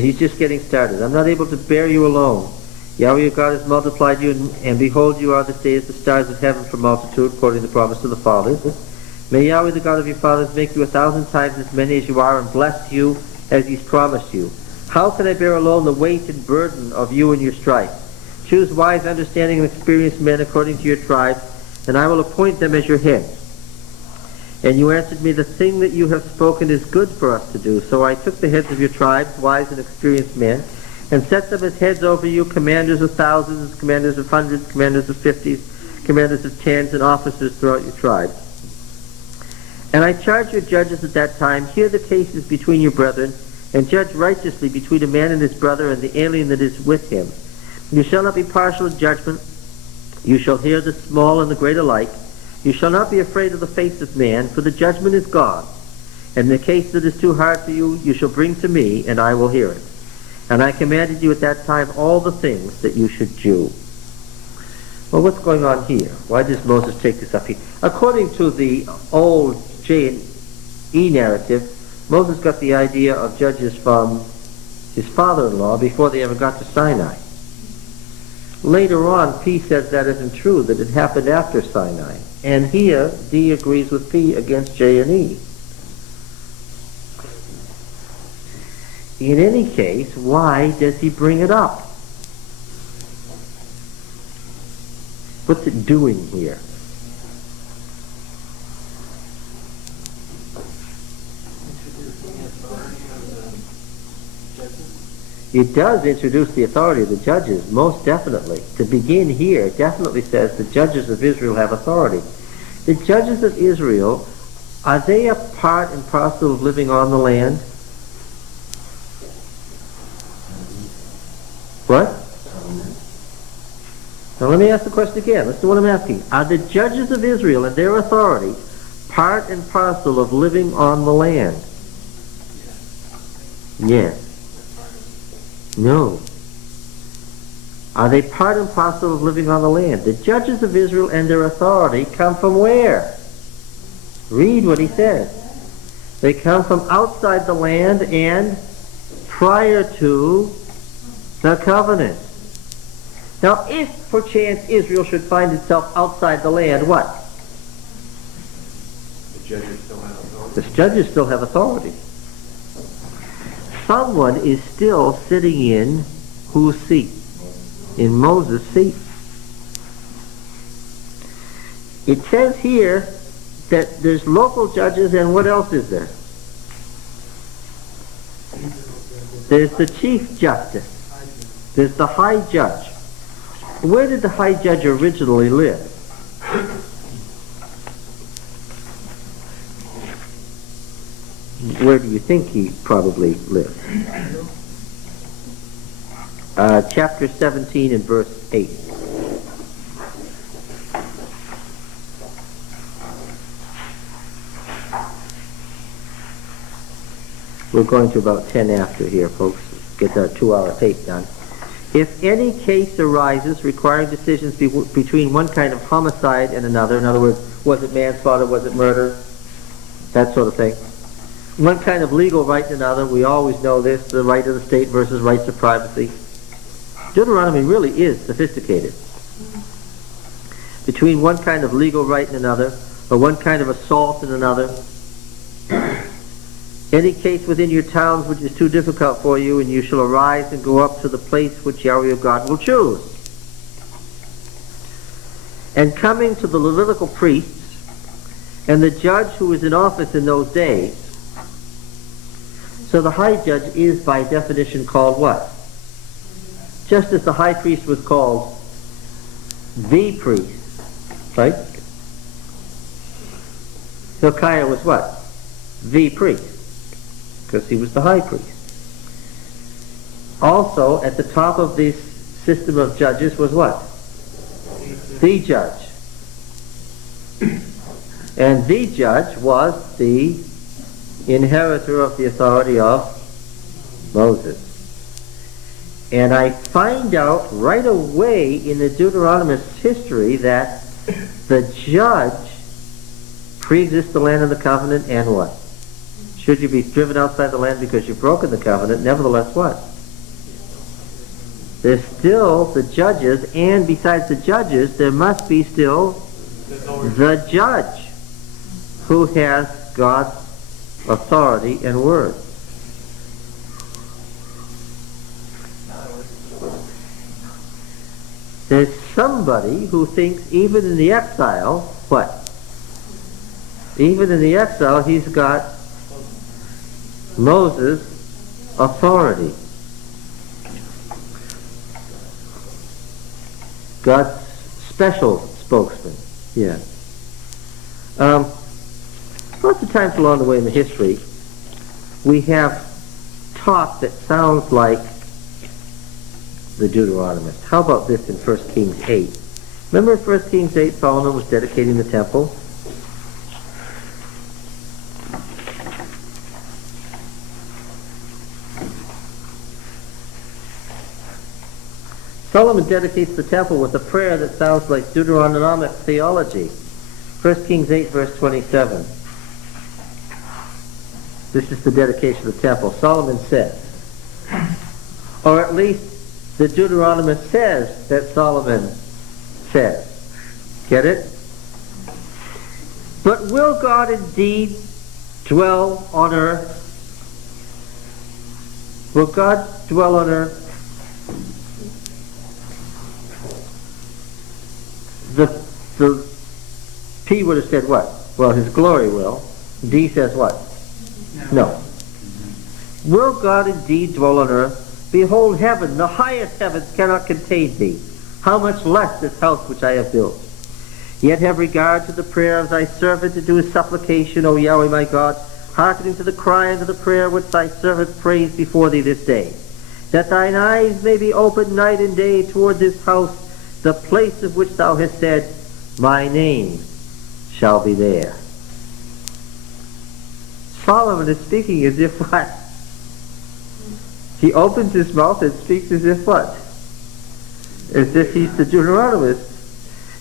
He's just getting started. I'm not able to bear you alone. Yahweh your God has multiplied you, and behold, you are this day as the stars of heaven for multitude, according to the promise of the fathers. May Yahweh the God of your fathers make you 1,000 times as many as you are, and bless you as he's promised you. How can I bear alone the weight and burden of you and your strife? Choose wise, understanding, and experienced men according to your tribes, and I will appoint them as your heads. And you answered me, the thing that you have spoken is good for us to do. So I took the heads of your tribes, wise and experienced men, and set them as heads over you, commanders of thousands, commanders of hundreds, commanders of 50s, commanders of 10s, and officers throughout your tribes. And I charged your judges at that time, hear the cases between your brethren, and judge righteously between a man and his brother and the alien that is with him. You shall not be partial in judgment. You shall hear the small and the great alike. You shall not be afraid of the face of man, for the judgment is God. And the case that is too hard for you, you shall bring to me, and I will hear it. And I commanded you at that time all the things that you should do. Well, what's going on here? Why does Moses take this up here? According to the old J&E narrative, Moses got the idea of judges from his father-in-law before they ever got to Sinai. Later on, P says that isn't true, that it happened after Sinai. And here, D agrees with P against J and E. In any case, why does he bring it up? What's it doing here? It does introduce the authority of the judges, most definitely. To begin here, it definitely says the judges of Israel have authority. The judges of Israel, are they a part and parcel of living on the land? What? Now let me ask the question again. Listen to what I'm asking. Are the judges of Israel and their authority part and parcel of living on the land? Yes. No. Are they part and parcel of living on the land? The judges of Israel and their authority come from where? Read what he says. They come from outside the land and prior to the covenant. Now, if perchance Israel should find itself outside the land, what? The judges still have authority. The judges still have authority. Someone is still sitting in whose seat? In Moses' seat. It says here that there's local judges, and what else is there? There's the chief justice. There's the high judge. Where did the high judge originally live? Where do you think he probably lived? Chapter 17 and verse 8. We're going to about 10 after here, folks. Get our 2-hour tape done. If any case arises requiring decisions between one kind of homicide and another, in other words, was it manslaughter, was it murder, that sort of thing, one kind of legal right and another, we always know this, the right of the state versus rights of privacy. Deuteronomy really is sophisticated. Between one kind of legal right and another, or one kind of assault and another, any case within your towns which is too difficult for you, and you shall arise and go up to the place which Yahweh your God will choose. And coming to the Levitical priests, and the judge who was in office in those days, so the high judge is by definition called what? Just as the high priest was called the priest, right? Hilkiah was what? The priest, because he was the high priest. Also, at the top of this system of judges was what? The judge. And the judge was the inheritor of the authority of Moses. And I find out right away in the Deuteronomist history that the judge pre-exists the land of the covenant, and what? Should you be driven outside the land because you've broken the covenant, nevertheless what? There's still the judges, and besides the judges, there must be still the judge who has God's authority and word. There's somebody who thinks even in the exile, what? Even in the exile, he's got Moses' authority. God's special spokesman. Yeah. Lots of times along the way in the history, we have talk that sounds like the Deuteronomist. How about this in 1 Kings 8? Remember in 1 Kings 8, Solomon was dedicating the temple? Solomon dedicates the temple with a prayer that sounds like Deuteronomic theology. 1 Kings 8, verse 27. This is the dedication of the temple. Solomon says, or at least the Deuteronomist says that Solomon says. Get it? But will God indeed dwell on earth? Will God dwell on earth? The P would have said what? Well, his glory will. D says what? No. Will God indeed dwell on earth? Behold, heaven, the highest heavens cannot contain thee. How much less this house which I have built? Yet have regard to the prayer of thy servant, to do his supplication, O Yahweh my God, hearkening to the cry and to the prayer which thy servant prays before thee this day, that thine eyes may be open night and day toward this house, the place of which thou hast said, my name shall be there. Solomon is speaking as if what? He opens his mouth and speaks as if what? As if he's the Deuteronomist.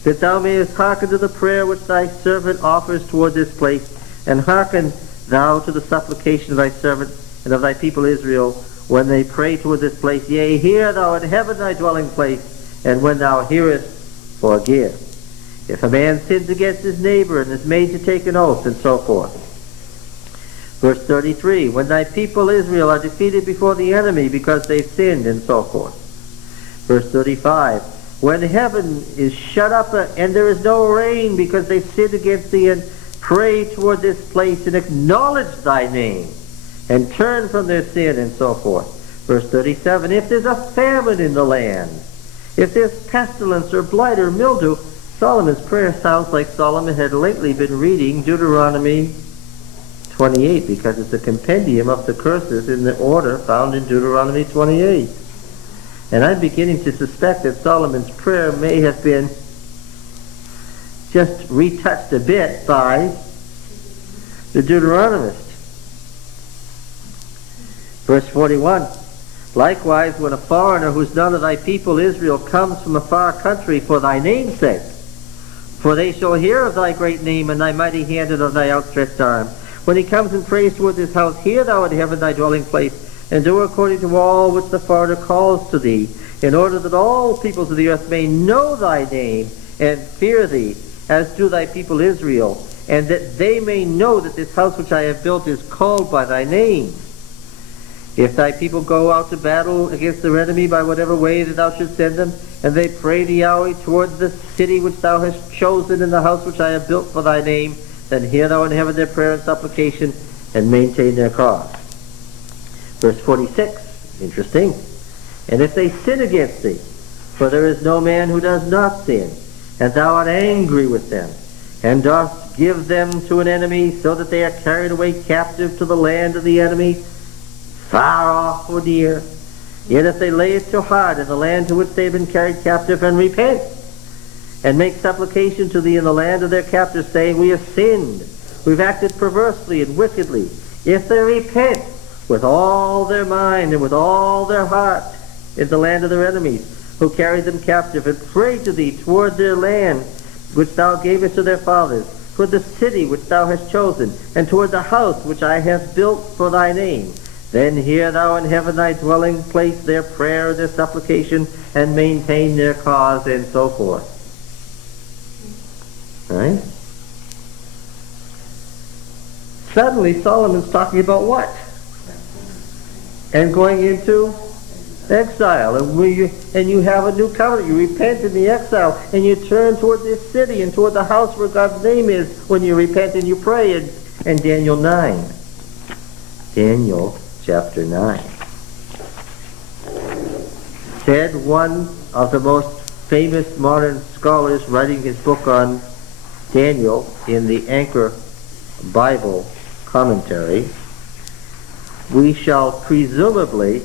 That thou mayest hearken to the prayer which thy servant offers toward this place, and hearken thou to the supplication of thy servant and of thy people Israel, when they pray toward this place. Yea, hear thou in heaven thy dwelling place, and when thou hearest, forgive. If a man sins against his neighbor and is made to take an oath, and so forth. Verse 33, when thy people Israel are defeated before the enemy because they've sinned, and so forth. Verse 35, when heaven is shut up and there is no rain because they've sinned against thee, and pray toward this place and acknowledge thy name and turn from their sin, and so forth. Verse 37, if there's a famine in the land, if there's pestilence or blight or mildew, Solomon's prayer sounds like Solomon had lately been reading Deuteronomy 28, because it's a compendium of the curses in the order found in Deuteronomy 28. And I'm beginning to suspect that Solomon's prayer may have been just retouched a bit by the Deuteronomist. Verse 41, likewise, when a foreigner who's none of thy people Israel comes from a far country for thy name's sake, for they shall hear of thy great name and thy mighty hand and of thy outstretched arm. When he comes and prays toward this house, hear thou in heaven thy dwelling place, and do according to all which the foreigner calls to thee, in order that all peoples of the earth may know thy name and fear thee, as do thy people Israel, and that they may know that this house which I have built is called by thy name. If thy people go out to battle against their enemy by whatever way that thou shouldst send them, and they pray to Yahweh towards the city which thou hast chosen and the house which I have built for thy name, then hear thou in heaven their prayer and supplication, and maintain their cause. Verse 46, interesting. And if they sin against thee, for there is no man who does not sin, and thou art angry with them, and dost give them to an enemy, so that they are carried away captive to the land of the enemy, far off or near, yet if they lay it to heart in the land to which they have been carried captive, and repent, and make supplication to thee in the land of their captors, saying, we have sinned, we've acted perversely and wickedly, if they repent with all their mind and with all their heart in the land of their enemies, who carried them captive, and pray to thee toward their land, which thou gavest to their fathers, toward the city which thou hast chosen, and toward the house which I have built for thy name. Then hear thou in heaven thy dwelling place their prayer, their supplication, and maintain their cause, and so forth. Right? Suddenly Solomon's talking about what? And going into exile. And you have a new covenant. You repent in the exile, and you turn toward this city and toward the house where God's name is when you repent and you pray. And Daniel 9. Daniel chapter 9. Said one of the most famous modern scholars writing his book on Daniel in the Anchor Bible commentary, we shall presumably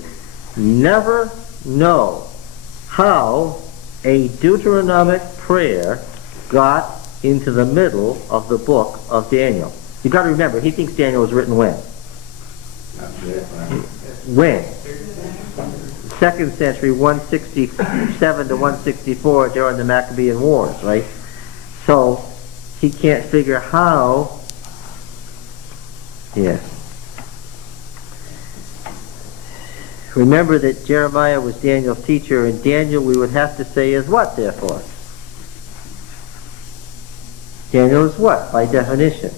never know how a Deuteronomic prayer got into the middle of the book of Daniel. You've got to remember, he thinks Daniel was written when? When? 2nd century, 167 to 164 during the Maccabean Wars, right? So he can't figure how. Yes. Remember that Jeremiah was Daniel's teacher, and Daniel we would have to say is what, therefore? Daniel is what, by definition?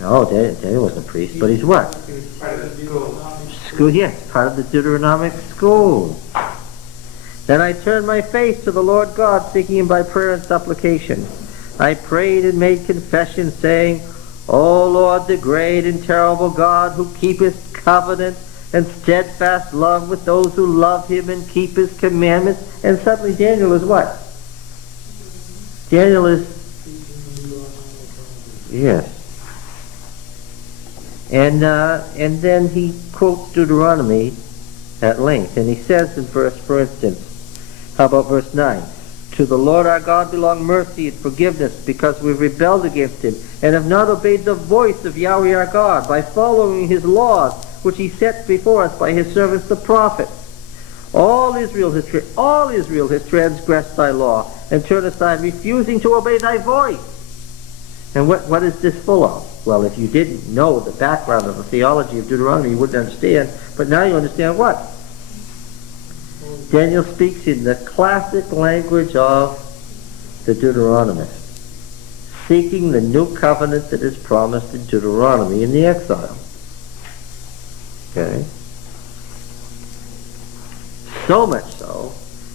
No, Daniel wasn't a priest, but he's what? School, yes, part of the Deuteronomic school. Then I turned my face to the Lord God, seeking him by prayer and supplication. I prayed and made confession, saying, O Lord, the great and terrible God, who keepeth covenant and steadfast love with those who love him and keep his commandments. And suddenly Daniel is what? Daniel is, yes. And then he quotes Deuteronomy at length, and he says in for instance, how about verse 9? To the Lord our God belong mercy and forgiveness, because we've rebelled against him, and have not obeyed the voice of Yahweh our God, by following his laws, which he sets before us by his servants the prophets. All Israel has transgressed thy law, and turned aside, refusing to obey thy voice. And what is this full of? Well, if you didn't know the background of the theology of Deuteronomy, you wouldn't understand. But now you understand what? Daniel speaks in the classic language of the Deuteronomist, seeking the new covenant that is promised in Deuteronomy in the exile. Okay? So much so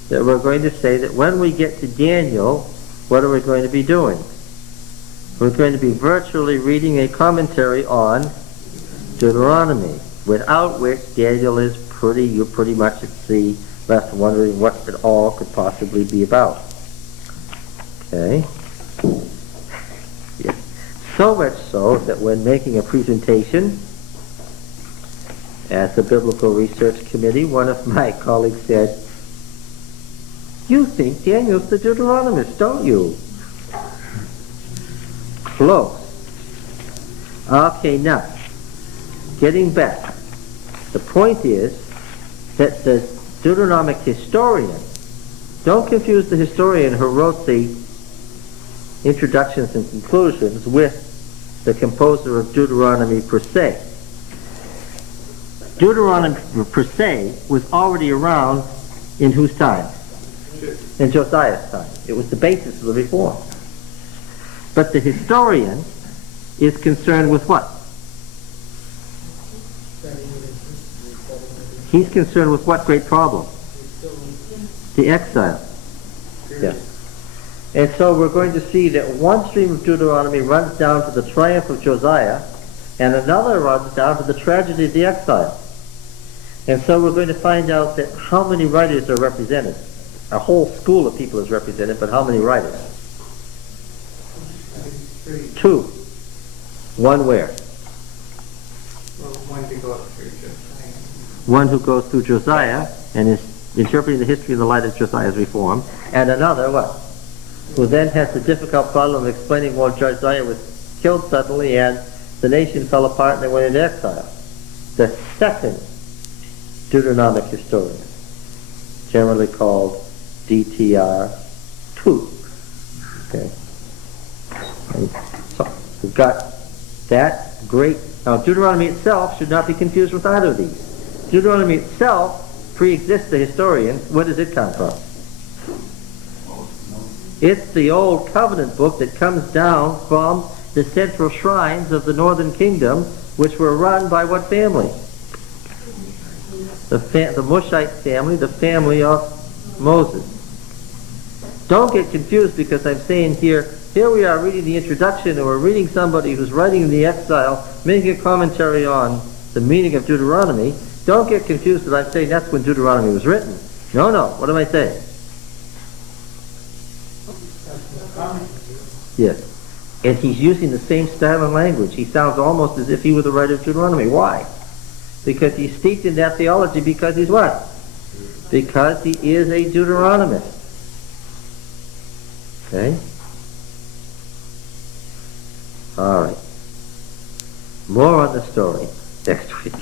that we're going to say that when we get to Daniel, what are we going to be doing? We're going to be virtually reading a commentary on Deuteronomy, without which Daniel is you're pretty much at sea, left wondering what it all could possibly be about. Okay? Yeah. So much so that when making a presentation at the Biblical Research Committee, one of my colleagues said, "You think Daniel's the Deuteronomist, don't you?" Close. Okay, now, getting back. The point is that the Deuteronomic historian, don't confuse the historian who wrote the introductions and conclusions with the composer of Deuteronomy per se. Deuteronomy per se was already around in whose time? In Josiah's time. It was the basis of the reform. But the historian is concerned with what? He's concerned with what great problem? The exile. Yeah. And so we're going to see that one stream of Deuteronomy runs down to the triumph of Josiah, and another runs down to the tragedy of the exile. And so we're going to find out that how many writers are represented. A whole school of people is represented, but how many writers? 2. One where? Well, one to go through Josiah. One who goes through Josiah and is interpreting the history in the light of Josiah's reform, and another what? Who then has the difficult problem of explaining why Josiah was killed suddenly and the nation fell apart and they went into exile. The second Deuteronomic historian, generally called DTR2. Okay. And so we've got that great. Now, Deuteronomy itself should not be confused with either of these. Deuteronomy itself pre-exists the historian. Where does it come from? It's the old covenant book that comes down from the central shrines of the northern kingdom, which were run by what family? The Mushite family, the family of Moses. Don't get confused, because I'm saying here we are reading the introduction, and we're reading somebody who's writing in the exile, making a commentary on the meaning of Deuteronomy. Don't get confused that I'm saying that's when Deuteronomy was written. No. What am I saying? Yes. And he's using the same style and language. He sounds almost as if he were the writer of Deuteronomy. Why? Because he's steeped in that theology, because he's what? Because he is a Deuteronomist. Okay? All right. More on the story next week.